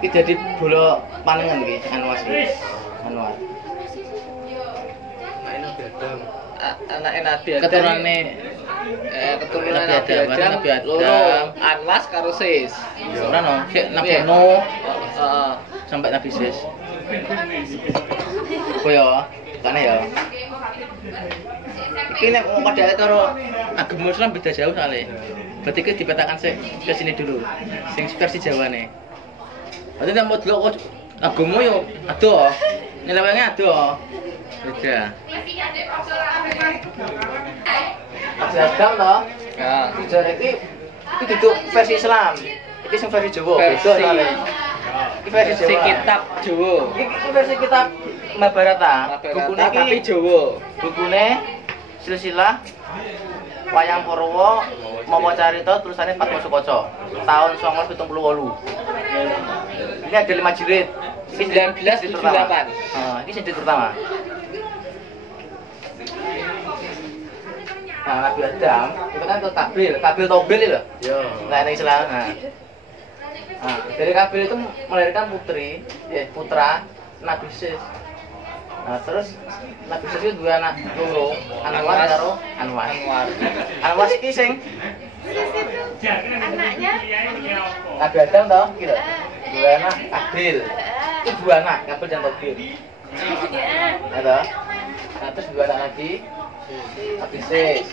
Ini jadi bola panengan iki Anwas iki. Anwar. Nah, ini Nabi Adam. Anake Nabi Adam. Keturunane keturunan Nabi Nabi Adam, Adam. Nabi Adam. Loro Anwas karo Sis. ora no, sik Nabi Piye? Nuh Heeh. sampai Nabi Sis. Apa ya? Kane ya. Iki nek mau padake karo agama Islam beda jauh soalnya. Berarti iki dipetakan sik ke sini dulu. Sing versi Jawane. Berarti nek mau delok agama yo adoh. Nyelewenge adoh. Beda. Agam toh? Ya. Sejarah iki duduk versi Islam. Iki sing versi Jawa, beda Versi. soalnya. Iki versi Si Jawa. kitab Jawa. Iki versi kitab Mahabharata. Bukune Mahabharata tapi iki Jawa. bukune silsilah Wayang Purwa Mawa Carita tulisannya Patmo Sukoco tahun 1978. Ini ada 5 jilid. Ini 1978. Ini jilid pertama. Nah, Nabi Adam itu kan tuh Kabil Tobil itu. Ya. Nah, ini Islam. Nah, dari Kabil itu melahirkan putra Nabi Sis. Nah, terus Nabi Sis itu dua anak loro, Anwar karo Anwas. Anwas iki sing Anaknya Nabi Adam toh, gitu. Dua anak Kabil. Itu dua anak, Kabil dan Tobil. Nah, toh. Nah, terus dua anak lagi Nabi Sis.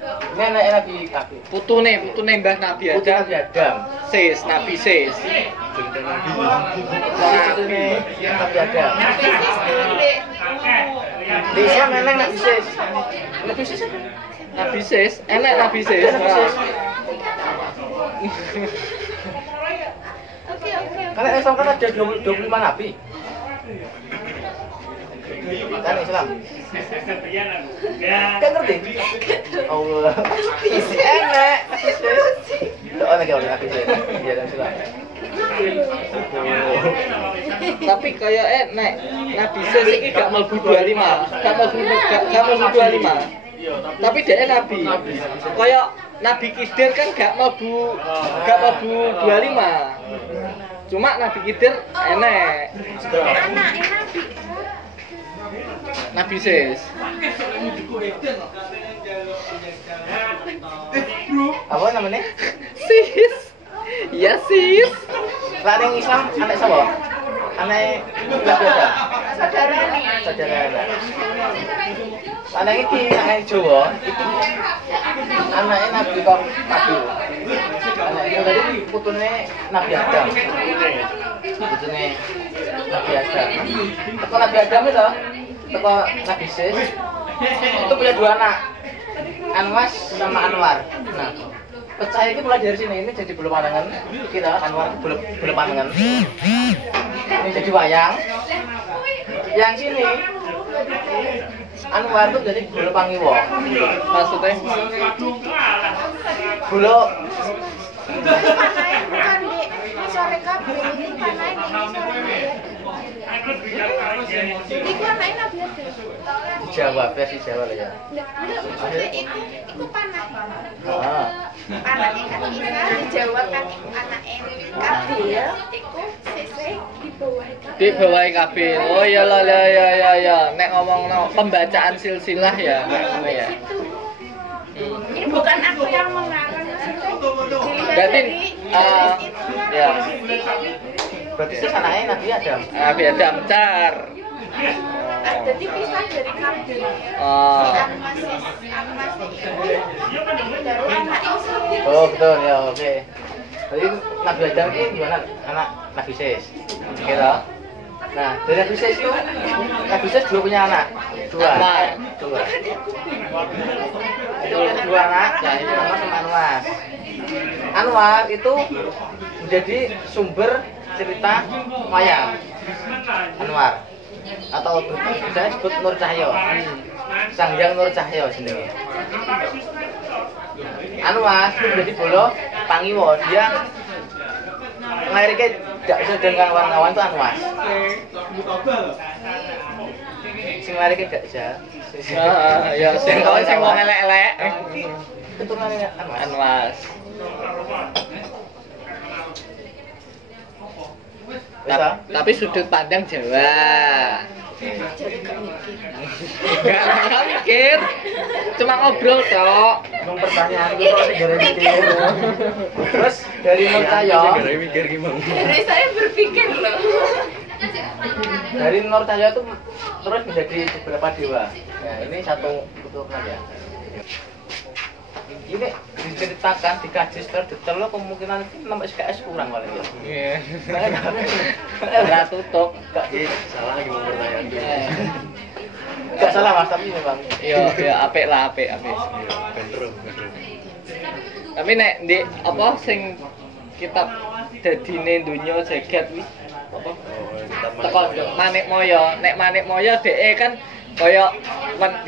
Ini anak Nabi Kabil. Putune Mbah Nabi Putri Adam. Nabi Adam. Sis, Nabi Sis. Cerita Nabi. Nah, itu nih Nabi Adam. bisnis dulu. Di Islam memang Nabi Sis. Nabi Sis apa? Nabi Sis, enak Nabi Sis. Nabi Sis. Oke. Karena Islam kan ada 25 nabi. Kan Islam. Kan ngerti? Allah. Enak. Oh, nek oleh Nabi Sis. Iya, dan Islam. Tapi kayak nek Nabi Sis iki gak mlebu 25. Gak mlebu 25. Tapi dia Nabi. Kayak Nabi Khidir kan gak mlebu 25. Cuma Nabi Khidir enek. Anaknya Nabi. Nabi Sis. Apa namanya? Sis. Ya Sis. Lah ning Islam anak sapa? Anak Nabi Adam. Saudara nih. Saudara anak. Anak iki anak Jawa, iki anaknya Nabi kok Kabil. Anak itu tadi putune Nabi Adam. Putune Nabi Adam. Teko Nabi Adam itu, teko Nabi Sis. Itu punya dua anak. Anwas sama Anwar. Nah, pecah itu mulai dari sini, ini jadi bulu pandangan. Kita Anwar itu bulu pandangan. Ini jadi wayang. Yang sini Anwar itu jadi bulu pangiwo. Maksudnya Bulu Panai bukan di sore kabel. Ini panai di sore. Itu anaknya Nabi Adam. Jawa, versi Jawa lah ya. Maksudnya itu panah. Ah. Anaknya kan Isa di Jawa kan anaknya Kabil. Itu sese di bawah Kabil. di bawah Kabil. Oh iya lah ya. Nek ngomong pembacaan silsilah ya. Ngono ya. Ini bukan aku yang mengarang, maksudnya dilihat Berarti ya. Berarti sih anaknya Nabi Adam. Nabi Adam car. Jadi pisah dari kabel. Oh. Baru anak itu. Oh betul ya, oke. Jadi Nabi Adam ini gimana? Anak Nabi Ses. Kira. Nah, dari Nabi Ses itu Nabi Ses juga punya anak. Dua. Dua anak, ya ini Anwar sama Anwas. Anwar itu menjadi sumber cerita wayang. Anwar atau bisa disebut Nur Cahyo. Sanghyang Nur Cahyo sendiri. Anwas itu menjadi bolo Pangiwo, dia ngeliriknya tidak bisa dengan kawan-kawan itu Anwas. Sing ngeliriknya tidak bisa. Ya sing kawan sing wong elek-elek. Keturunannya Anwas. Anwas. Tapi sudut pandang Jawa. Enggak mikir. Cuma ngobrol tok. Emang pertanyaan itu kok segera mikir. Terus dari Nur Cahyo. Segera mikir gimana? Dari saya berpikir loh. Dari Nur Cahyo itu terus menjadi beberapa dewa. Ya, ini satu keturunan ya. Ini diceritakan, dikaji secara detail, kemungkinan itu nama SKS kurang paling ya. Iya. Enggak tutup. Salah lagi mau pertanyaan dulu. Enggak salah Mas, tapi memang Ya apik lah, apik. Bener. Tapi nek di apa sing kitab dadine donya jagat wis apa? Teko Manik Moyo. Nek Manik Moyo dhek kan kaya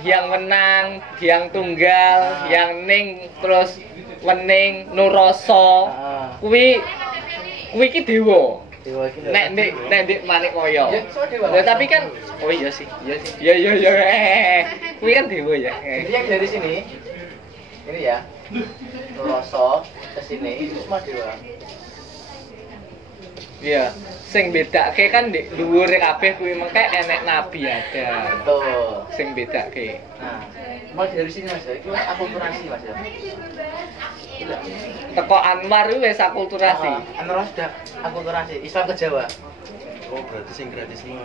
yang menang, yang tunggal, yang ning terus wening Nuroso. Kuwi iki dewa. dewa iki. Nek Dik Manik Moyo. Ya, so dewa. Ya, tapi kan oh iya sih. Ya. Kuwi kan dewa ya. Jadi yang dari sini ini ya. Nuroso ke sini itu semua dewa. Iya, sing bedake kan di dhuwure kabeh kuwi mengke enek nabi ada. Betul. Sing bedake. Nah, mulai dari sini Mas, itu akulturasi Mas ya. Teko Anwar kuwi wis akulturasi. Anwar sudah akulturasi, Islam ke Jawa. Oh, berarti sinkretisme.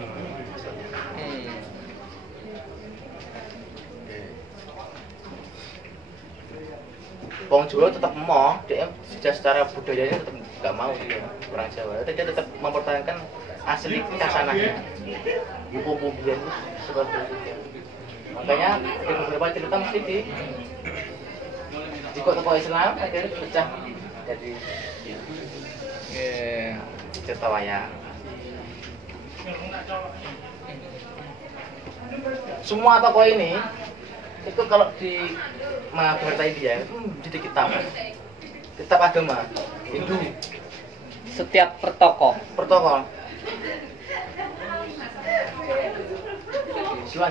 Wong Jawa tetap mau, dia secara budayanya tetap nggak mau dia orang Jawa. Tapi dia tetap mempertahankan asli kasanahnya. Buku-buku itu seperti itu. Makanya di beberapa cerita mesti di kota Islam akhirnya pecah jadi cerita wayang. Semua tokoh ini itu kalau di Mahabharata India itu jadi kitab agama Hindu. Setiap pertokoh. Siwa.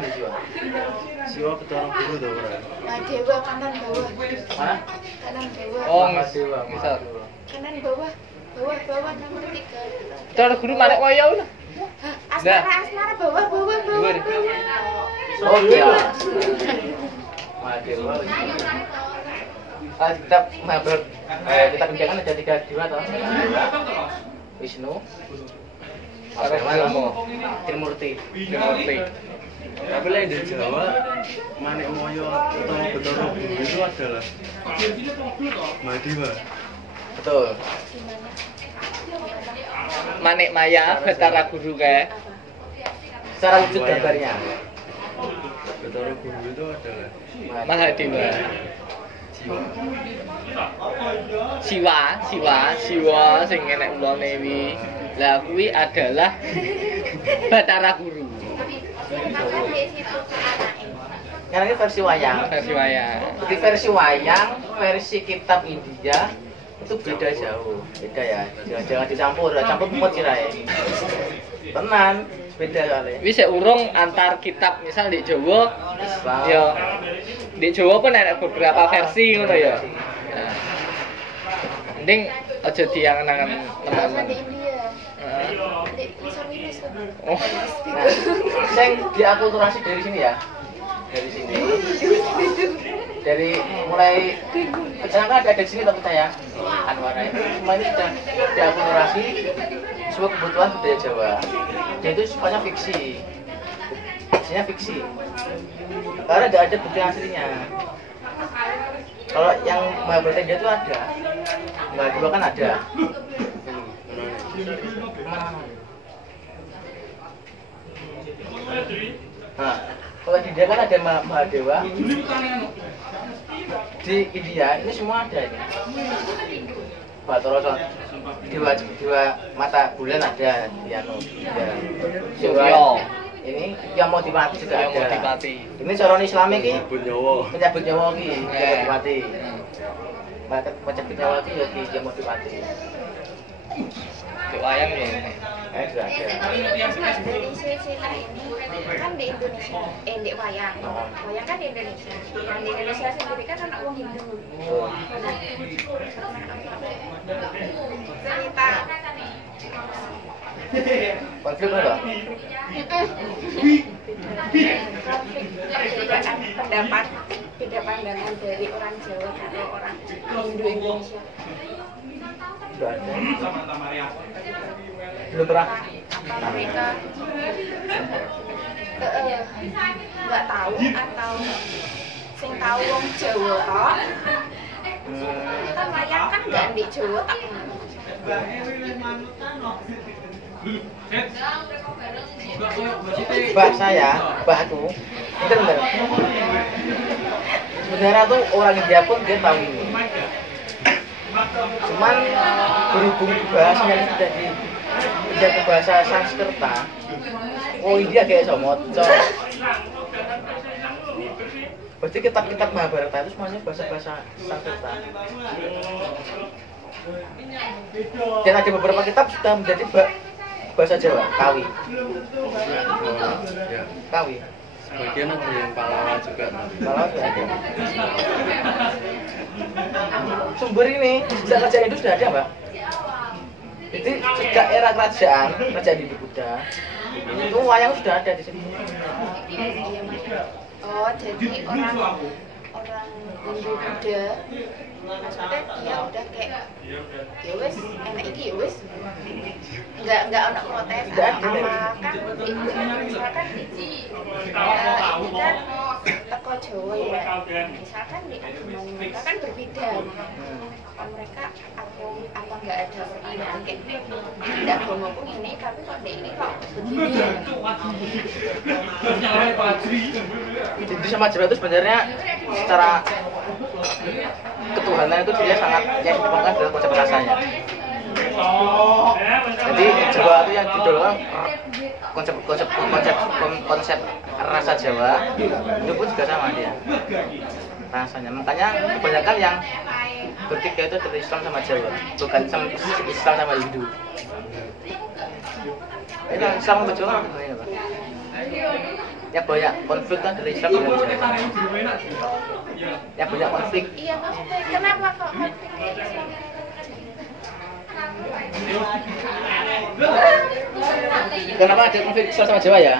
Siwa Betara Guru tuh orang. Dewa kanan bawah. Mana? Kanan bawah. Oh, Dewa. bisa. Kanan bawah. Bawah nomor 3. Cara guru Manik Moyo lah. Asmara bawah. Oh iya. Dewa. Kitab Mahabharata, kitab India ada 3 dewa toh. Wisnu, Parabhama, Trimurti. Tapi lain di Jawa, Manik Moyo atau Betara Guru itu adalah Mahadewa. Betul. Manik Maya, Betara Guru kayak. Secara wujud gambarnya. Betara Guru itu adalah Mahadewa. Siwa sing enek ulone wi. Lah kuwi adalah Betara Guru. Yang ini versi wayang. Jadi versi wayang, versi kitab India itu beda jauh. Beda ya. Jangan dicampur, campur mumet sirahe. Tenan, beda kali. Wis urung antar kitab misal di Jawa Islam. ya di Jawa pun ada beberapa versi ngono ya. Nah. Mending aja diangen-angen teman-teman. Di India. Heeh. Di Indonesia. Oh. Nah, sing diakulturasi dari sini ya. Dari sini. dari mulai kecelakaan ada di sini tapi saya Anwar itu semua ini sudah diakumulasi semua kebutuhan budaya Jawa. Dan itu semuanya fiksi. Fiksinya fiksi. Karena tidak ada bukti aslinya. Kalau yang Mahabharata India itu ada. Enggak dulu kan ada. Nah, kalau di India kan ada Mahadewa. Di India ini semua ada ini. Batara dewa mata bulan ada di anu. Suryo. Ini yang mau dimati juga Yang ada. mau dimati. Ini cara Islam iki Bunyowo. penyabut nyawa iki yang mau dimati. Penyabut nyawa iki ya yang mau dimati. Di wayang ya. Juga ada. Mas dari silsilah ini kan di Indonesia, di wayang. Wayang kan di Indonesia. Yang di Indonesia sendiri kan anak wong Hindu. Cerita Konflik enggak? perbedaan pendapat, beda pandangan dari orang Jawa atau orang Hindu Indonesia. Enggak ada. Belum pernah. Apa mereka nggak tahu atau sing tahu wong Jawa tok? Kan wayang kan nggak di Jawa tak. Bah saya, bahku, itu benar. Sebenarnya tuh orang India pun dia tahu ini. Cuman berhubung bahasanya ini sudah pindah ke bahasa Sanskerta, oh India kayak somoco. Berarti kitab-kitab Mahabharata itu semuanya bahasa-bahasa Sanskerta. Dan ada beberapa kitab sudah menjadi bahasa Jawa, Kawi. Ya. Kawi. Sebagian ada yang Pallawa juga. Pallawa juga ada. Sumber ini sejak kerajaan itu sudah ada, Mbak. Jadi sejak era kerajaan Hindu Buddha itu wayang sudah ada di sini. Oh, jadi orang Hindu Buddha maksudnya dia udah kayak ya wes enak iki ya wes nggak ono protes apa kan misalkan ini kan teko Jawa ya misalkan di agama mereka kan berbeda mereka apa nggak ada perbedaan kayak tidak agama pun ini tapi kok di ini kok begini Hindu sama Jawa itu sebenarnya secara ketuhanan itu dia sangat yang dikembangkan adalah konsep rasanya. Jadi Jawa itu yang didolong konsep rasa Jawa itu pun juga sama dia rasanya. Makanya kebanyakan yang bertiga itu dari Islam sama Jawa, bukan Islam sama Hindu. Ini Islam sama Jawa apa sebenarnya, Pak? Ya banyak konflik kan dari Islam dengan Jawa. Ya banyak konflik. Iya maksudnya kenapa kok konflik Islam? Kenapa ada konflik Islam sama Jawa ya?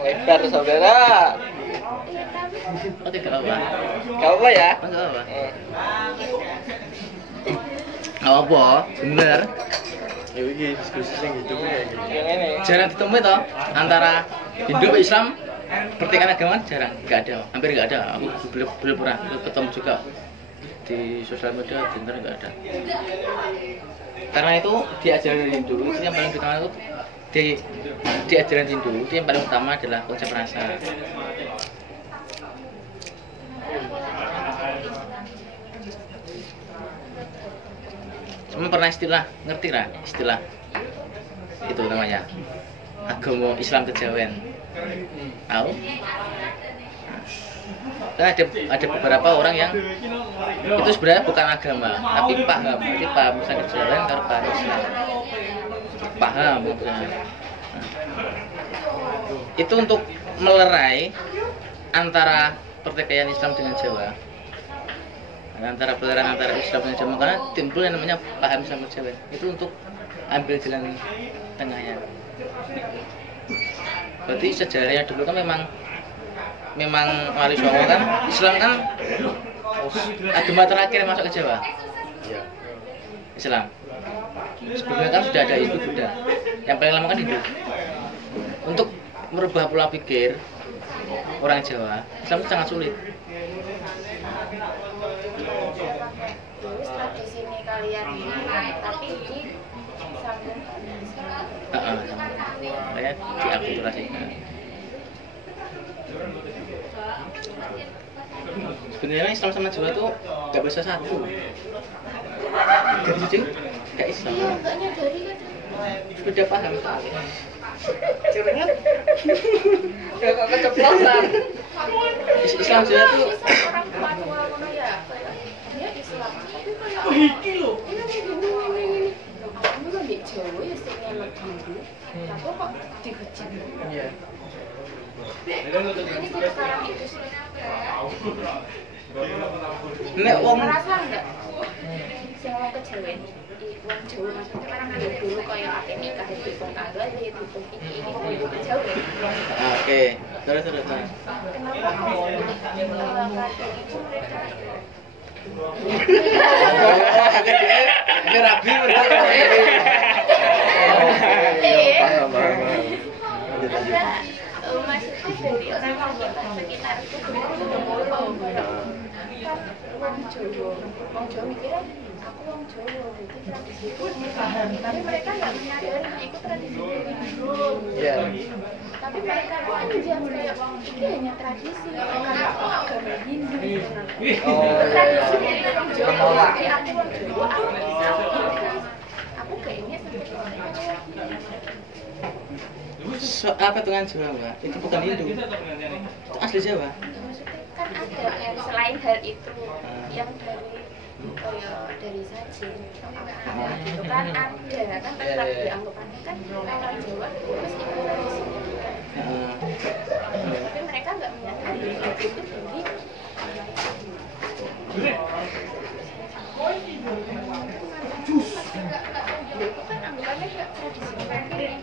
Lebar saudara. Oh tidak apa. Gak apa ya? Enggak apa. Enggak apa, bener. Ya ini diskusi yang hidup kayak gini. Yang ini. Jarang ditemui toh antara Hindu sama Islam pertikaian agama jarang, nggak ada, hampir nggak ada. Aku belum pernah ketemu juga di sosial media, di internet nggak ada. Karena itu di ajaran Hindu itu yang paling utama itu di ajaran Hindu itu yang paling utama adalah konsep rasa. Cuma pernah ngerti lah istilah itu namanya agama Islam kejawen. Tahu? Kan ada beberapa orang yang itu sebenarnya bukan agama, tapi paham Islam kejawen karo paham Islam. Paham gitu. Itu untuk melerai antara pertikaian Islam dengan Jawa. Antara peleran antara Islam dan Jawa karena timbul yang namanya paham Islam Jawa itu untuk ambil jalan tengahnya. Berarti sejarahnya dulu kan memang memang wali songo kan Islam kan agama terakhir yang masuk ke Jawa. Iya. Islam. Sebelumnya kan sudah ada Hindu Buddha. Yang paling lama kan Hindu. Untuk merubah pola pikir orang Jawa, Islam itu sangat sulit. Terus tradisi ini kalian tapi di sambung Kayak diakulturasikan. Sebenarnya Islam sama Jawa tuh gak bisa satu. Gak jujur, gak Islam. iya nggak nyadari kan Sudah paham sekali. Cerengan. Ya kok keceplosan. Islam Jawa tuh orang tua ngono ya kayak dia Islam tapi kayak ini kamu kan di Jawa ya sing ngelak dulu tapi kok dihujat Iya. ini sekarang itu sih nek wong merasa enggak sing wong kejawen wong Jawa maksudnya kan dulu kayak ate nikah dihitung tanggal dihitung ini Jawa oke, terus. kenapa kalau kadang itu mereka Rabi maksudnya dari orang sekitar itu Wong Jawa mikirnya aku wong Jawa itu tradisiku tapi mereka nggak menyadari ikut tradisi Iya. tapi mereka tuh anjir kayak ini hanya tradisi karena aku agama Hindu tradisi dari orang Jawa jadi aku wong Jawa aku bisa aku kayaknya apa dengan Jawa, Mbak? Itu bukan Hindu. Itu asli Jawa. kan ada yang selain hal itu yang dari saji gitu kan ada kan tetap dianggapannya kan orang Jawa terus ikut tradisi tapi mereka nggak menyadari itu dari itu kan anggapannya nggak tradisi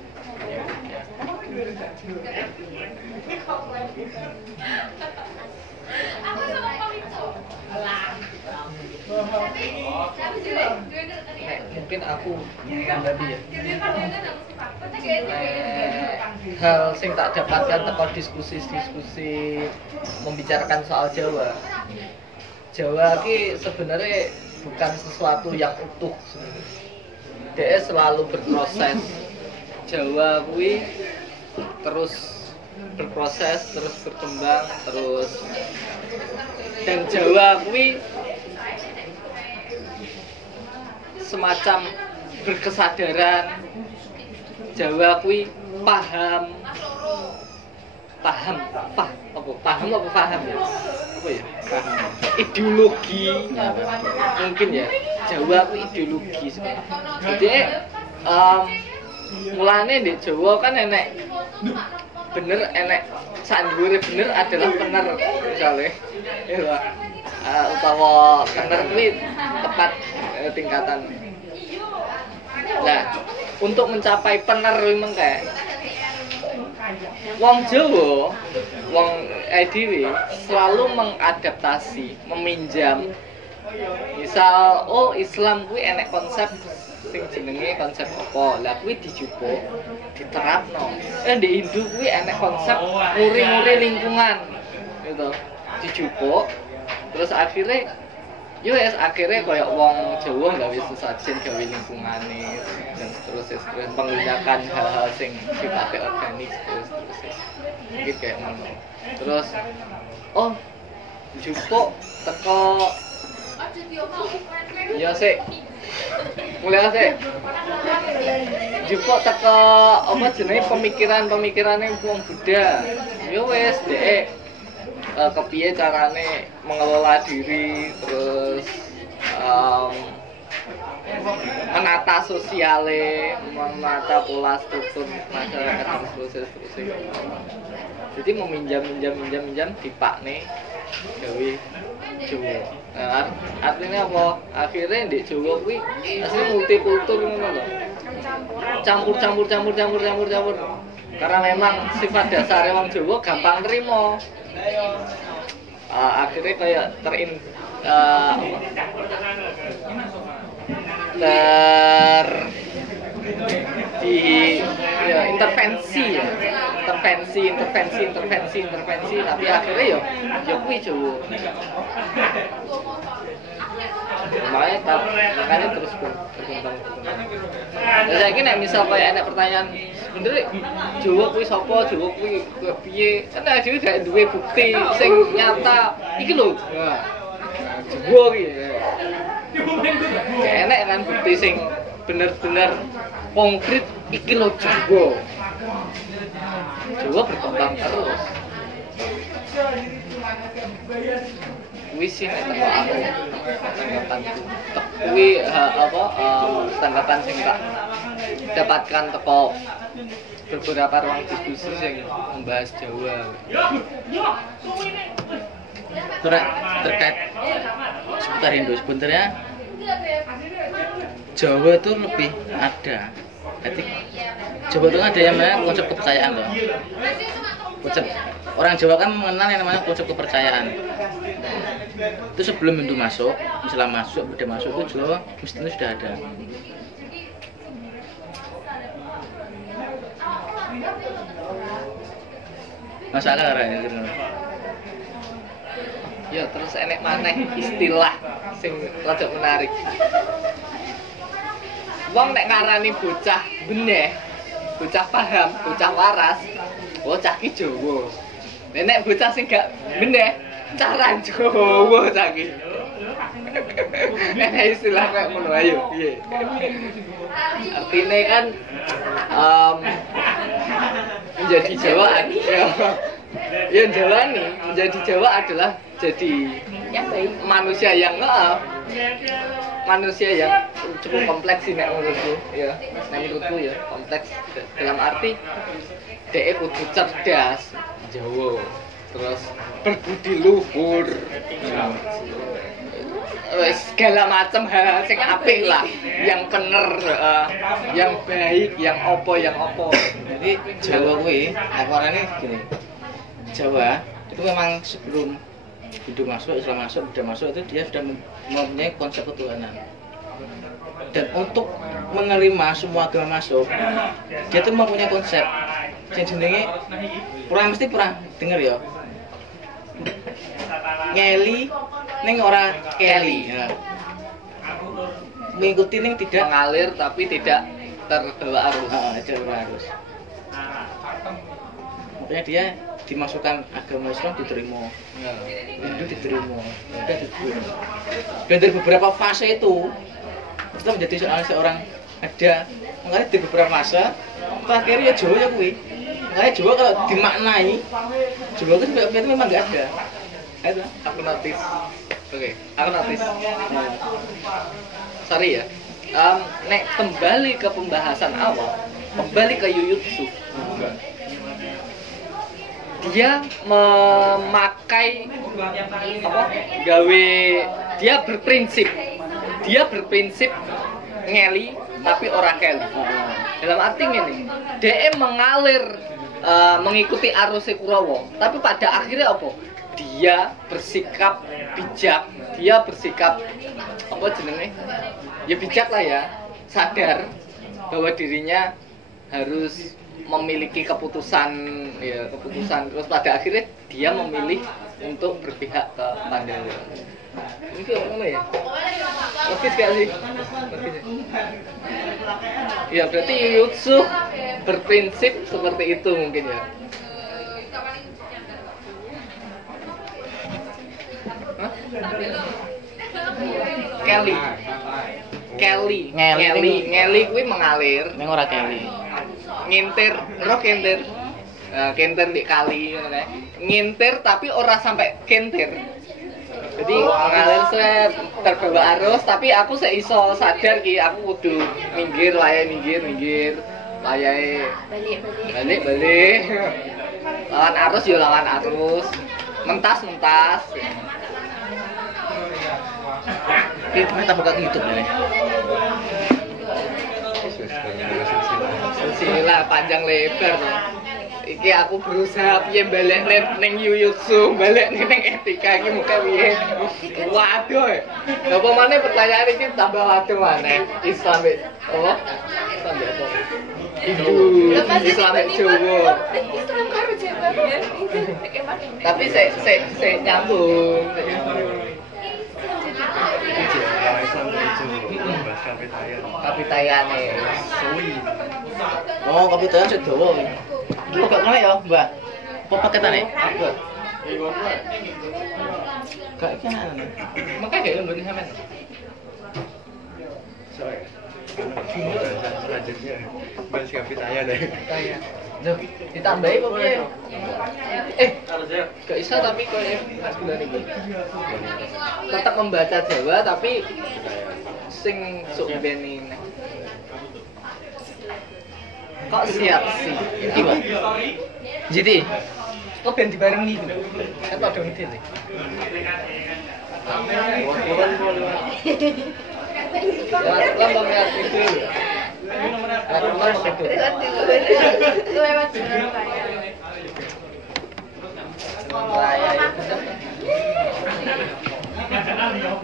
Mungkin aku tadi ya. Hal sing tak dapatkan teko diskusi membicarakan soal Jawa. Jawa ki sebenarnya bukan sesuatu yang utuh. Dia selalu berproses. Jawa kuwi terus berproses, terus berkembang, dan Jawa kuwi semacam berkesadaran. Jawa kuwi paham ya? Apa ya? Paham. Ideologi. Mungkin ya. Jawa kuwi ideologi. Jadi mulane di Jawa kan enek sandure bener adalah bener misalnya ya utawa bener kuwi tepat tingkatan. Nah, untuk mencapai bener mengke wong Jawa, wong dhewe selalu mengadaptasi, meminjam. Misal, oh Islam kuwi enek konsep sing jenenge konsep apa? Lah kuwi dijupuk, diterapno. Di Hindu kuwi enek konsep nguri-nguri lingkungan. Gitu. Dijupuk terus akhirnya koyo wong Jawa gawe sesajen gawe lingkungane dan seterusnya menggunakan hal-hal sing sifatnya organik terus mungkin kayak ngono. Terus jupuk teko ya sik mulai sik jupuk teko apa jenenge pemikiran-pemikirane wong Buddha. Ya wis dhek kepiye carane mengelola diri, terus menata sosiale, menata pola struktur masyarakat dan seterusnya. Jadi meminjam dipakne gawe Jawa. Nah, artinya apa? Akhirnya di Jawa kuwi asli multikultur ngono lho. Campur. Karena memang sifat dasar wong Jawa gampang nerima. Akhirnya kayak intervensi tapi akhirnya ya kuwi Jawa. Makanya terus berkembang. Lah saiki nek misal kaya enek pertanyaan sebenarnya Jawa kuwi sapa, Jawa kuwi piye? Kan dhewe gak duwe bukti sing nyata iki lho. Jawa iki. Gak enek kan bukti sing bener-bener konkret iki lho Jawa. Jawa berkembang terus. Wisi nek teko aku tanggapanku kuwi tanggapan sing tak dapatkan teko beberapa ruang diskusi sing membahas Jawa. Terkait seputar Indo sebenarnya Jawa itu lebih ada. Jadi Jawa itu ada yang namanya konsep kepercayaan loh. Konsep orang Jawa kan mengenal yang namanya konsep kepercayaan. Itu sebelum Hindu masuk, Islam masuk, Buddha masuk itu Jawa mestinya sudah ada. Masalah karena Ya terus enek maneh istilah sing rada menarik. Wong nek ngarani bocah beneh, bocah paham, bocah waras, bocah ki Jawa. Nek bocah sing gak beneh, caran Jawa cah ki. Nek istilah kayak ngono ayo piye. Artine kan menjadi Jawa ya jalani menjadi Jawa adalah jadi manusia yang cukup kompleks sih menurutku ya. Menurutku ya kompleks dalam arti dhek kudu cerdas Jawa, terus berbudi luhur, segala macam hal sing apik lah, yang bener, yang baik, yang opo. Jadi Jawa kuwi akurane gini. Jawa itu memang sebelum Hindu masuk, Islam masuk, Buddha masuk itu dia sudah mempunyai konsep ketuhanan. Dan untuk menerima semua agama masuk, dia tuh mempunyai konsep yang jenenge mesti pernah denger ya. Ngeli ning ora keli. Ya. Mengikuti ning tidak mengalir tapi tidak terbawa arus. Terbawa arus. Makanya dia dimasukkan agama Islam diterima, Hindu diterima, Buddha diterima. Dan dari beberapa fase itu menjadi seorang ada. Makanya di beberapa fase akhirnya Jawa ya kuwi. Makanya Jawa kalau dimaknai Jawa itu memang nggak ada. Itu aku notice. Oke, aku notice. Sorry ya. Nek kembali ke pembahasan awal, kembali ke Jujutsu. Dia memakai dia berprinsip ngeli tapi ora keli. Dalam arti ini dia mengalir mengikuti arus Kurawa, tapi pada akhirnya apa? Dia bersikap bijak, dia bersikap ya bijak lah ya, sadar bahwa dirinya harus memiliki keputusan, terus pada akhirnya dia memilih untuk berpihak ke Pandawa. Ini apa ya? Logis gak sih? Ya berarti Jujutsu berprinsip seperti itu mungkin ya. Ngeli kuwi mengalir, ning ora keli. Ngintir, kentir di kali ngono kae. Ngintir tapi ora sampai kentir. Jadi mengalir terbawa arus, tapi aku seiso sadar ki aku kudu minggir, minggir. Wayahe balik. Lawan arus ya lawan arus. Mentas. Ini kita buka ke YouTube ya. Silsilah panjang lebar. iki aku berusaha piye balik ning Yuyutsu, balik ning etika iki muka piye. Waduh. Apa maneh pertanyaan iki tambah waduh maneh. Islam oh. Islam apa? Hindu, Islam Jawa. Islam karo Jawa ya. Tapi saya nyambung. Kapitayane. Oh, kapitayan sedawa. Iki kok ngene ya, Mbah. Apa paketane? Apa? Gak iki ana. Makanya kayak ngomongin sampean. Selanjutnya bahas kapitayan deh. Kayak. Loh, ditambahi apa piye? Gak bisa tapi koyo Mas bulan iki. Tetap membaca Jawa tapi sing sok benin. Kok siap sih? Iki, Jadi, Kok ben dibarengi gitu. Kan padha ngidil. Lama lihat itu. Lewat jalan raya.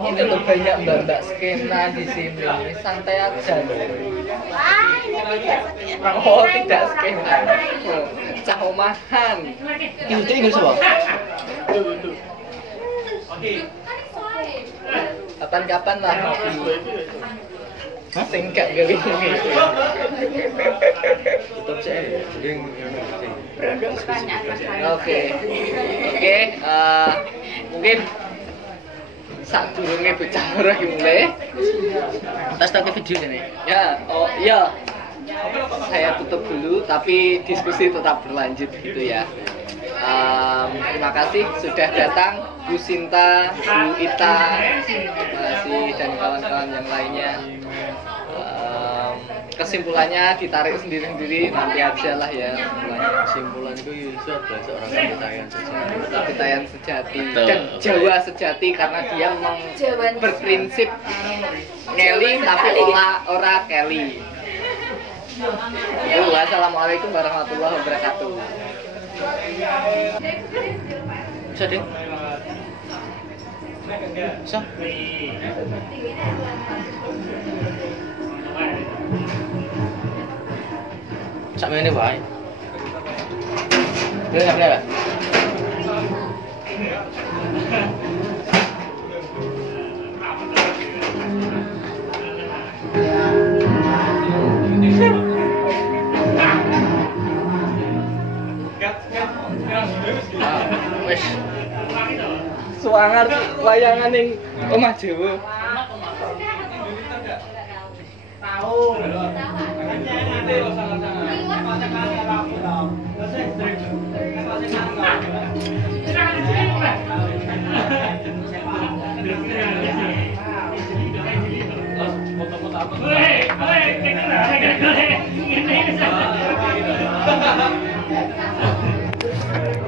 Ini loh banyak mbak-mbak skena di sini, santai aja. Wah, ini tidak. Oh tidak skena, cah omahan. itu Inggris apa? Kapan-kapan lah ngopi. Sing gak gawe ngene. Tetap sih, jadi Oke, mungkin sadurunge bicara mulai. Kita start video ini. Ya, oh iya. Saya tutup dulu, tapi diskusi tetap berlanjut gitu ya. Terima kasih sudah datang Bu Sinta, Bu Ita, terima kasih dan kawan-kawan yang lainnya. Kesimpulannya ditarik sendiri-sendiri nanti aja lah ya. kesimpulan itu Yusuf adalah seorang kapitayan sejati. Kapitayan sejati Betul. dan Jawa sejati karena dia berprinsip ngeli tapi ora Kelly. Wassalamualaikum warahmatullahi wabarakatuh. Bisa, Ding? Bisa? Sampai ini wae. Bener. Wes. Suangar layangan ning omah Jawa.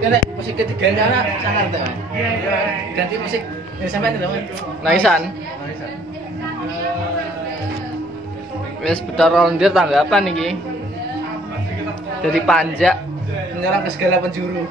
Nek musik ketiga anak sangar ta. Ganti musik sampean lho. Naisan. Wes betar rondir tanggapan iki. Dari panjak Menyerang ke segala penjuru.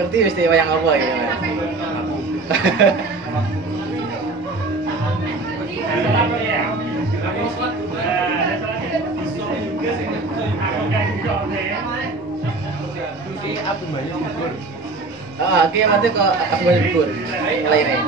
ngerti mesti wayang apa ya. Aku banyak gugur. Oke, nanti kok aku banyak gugur. Lainnya.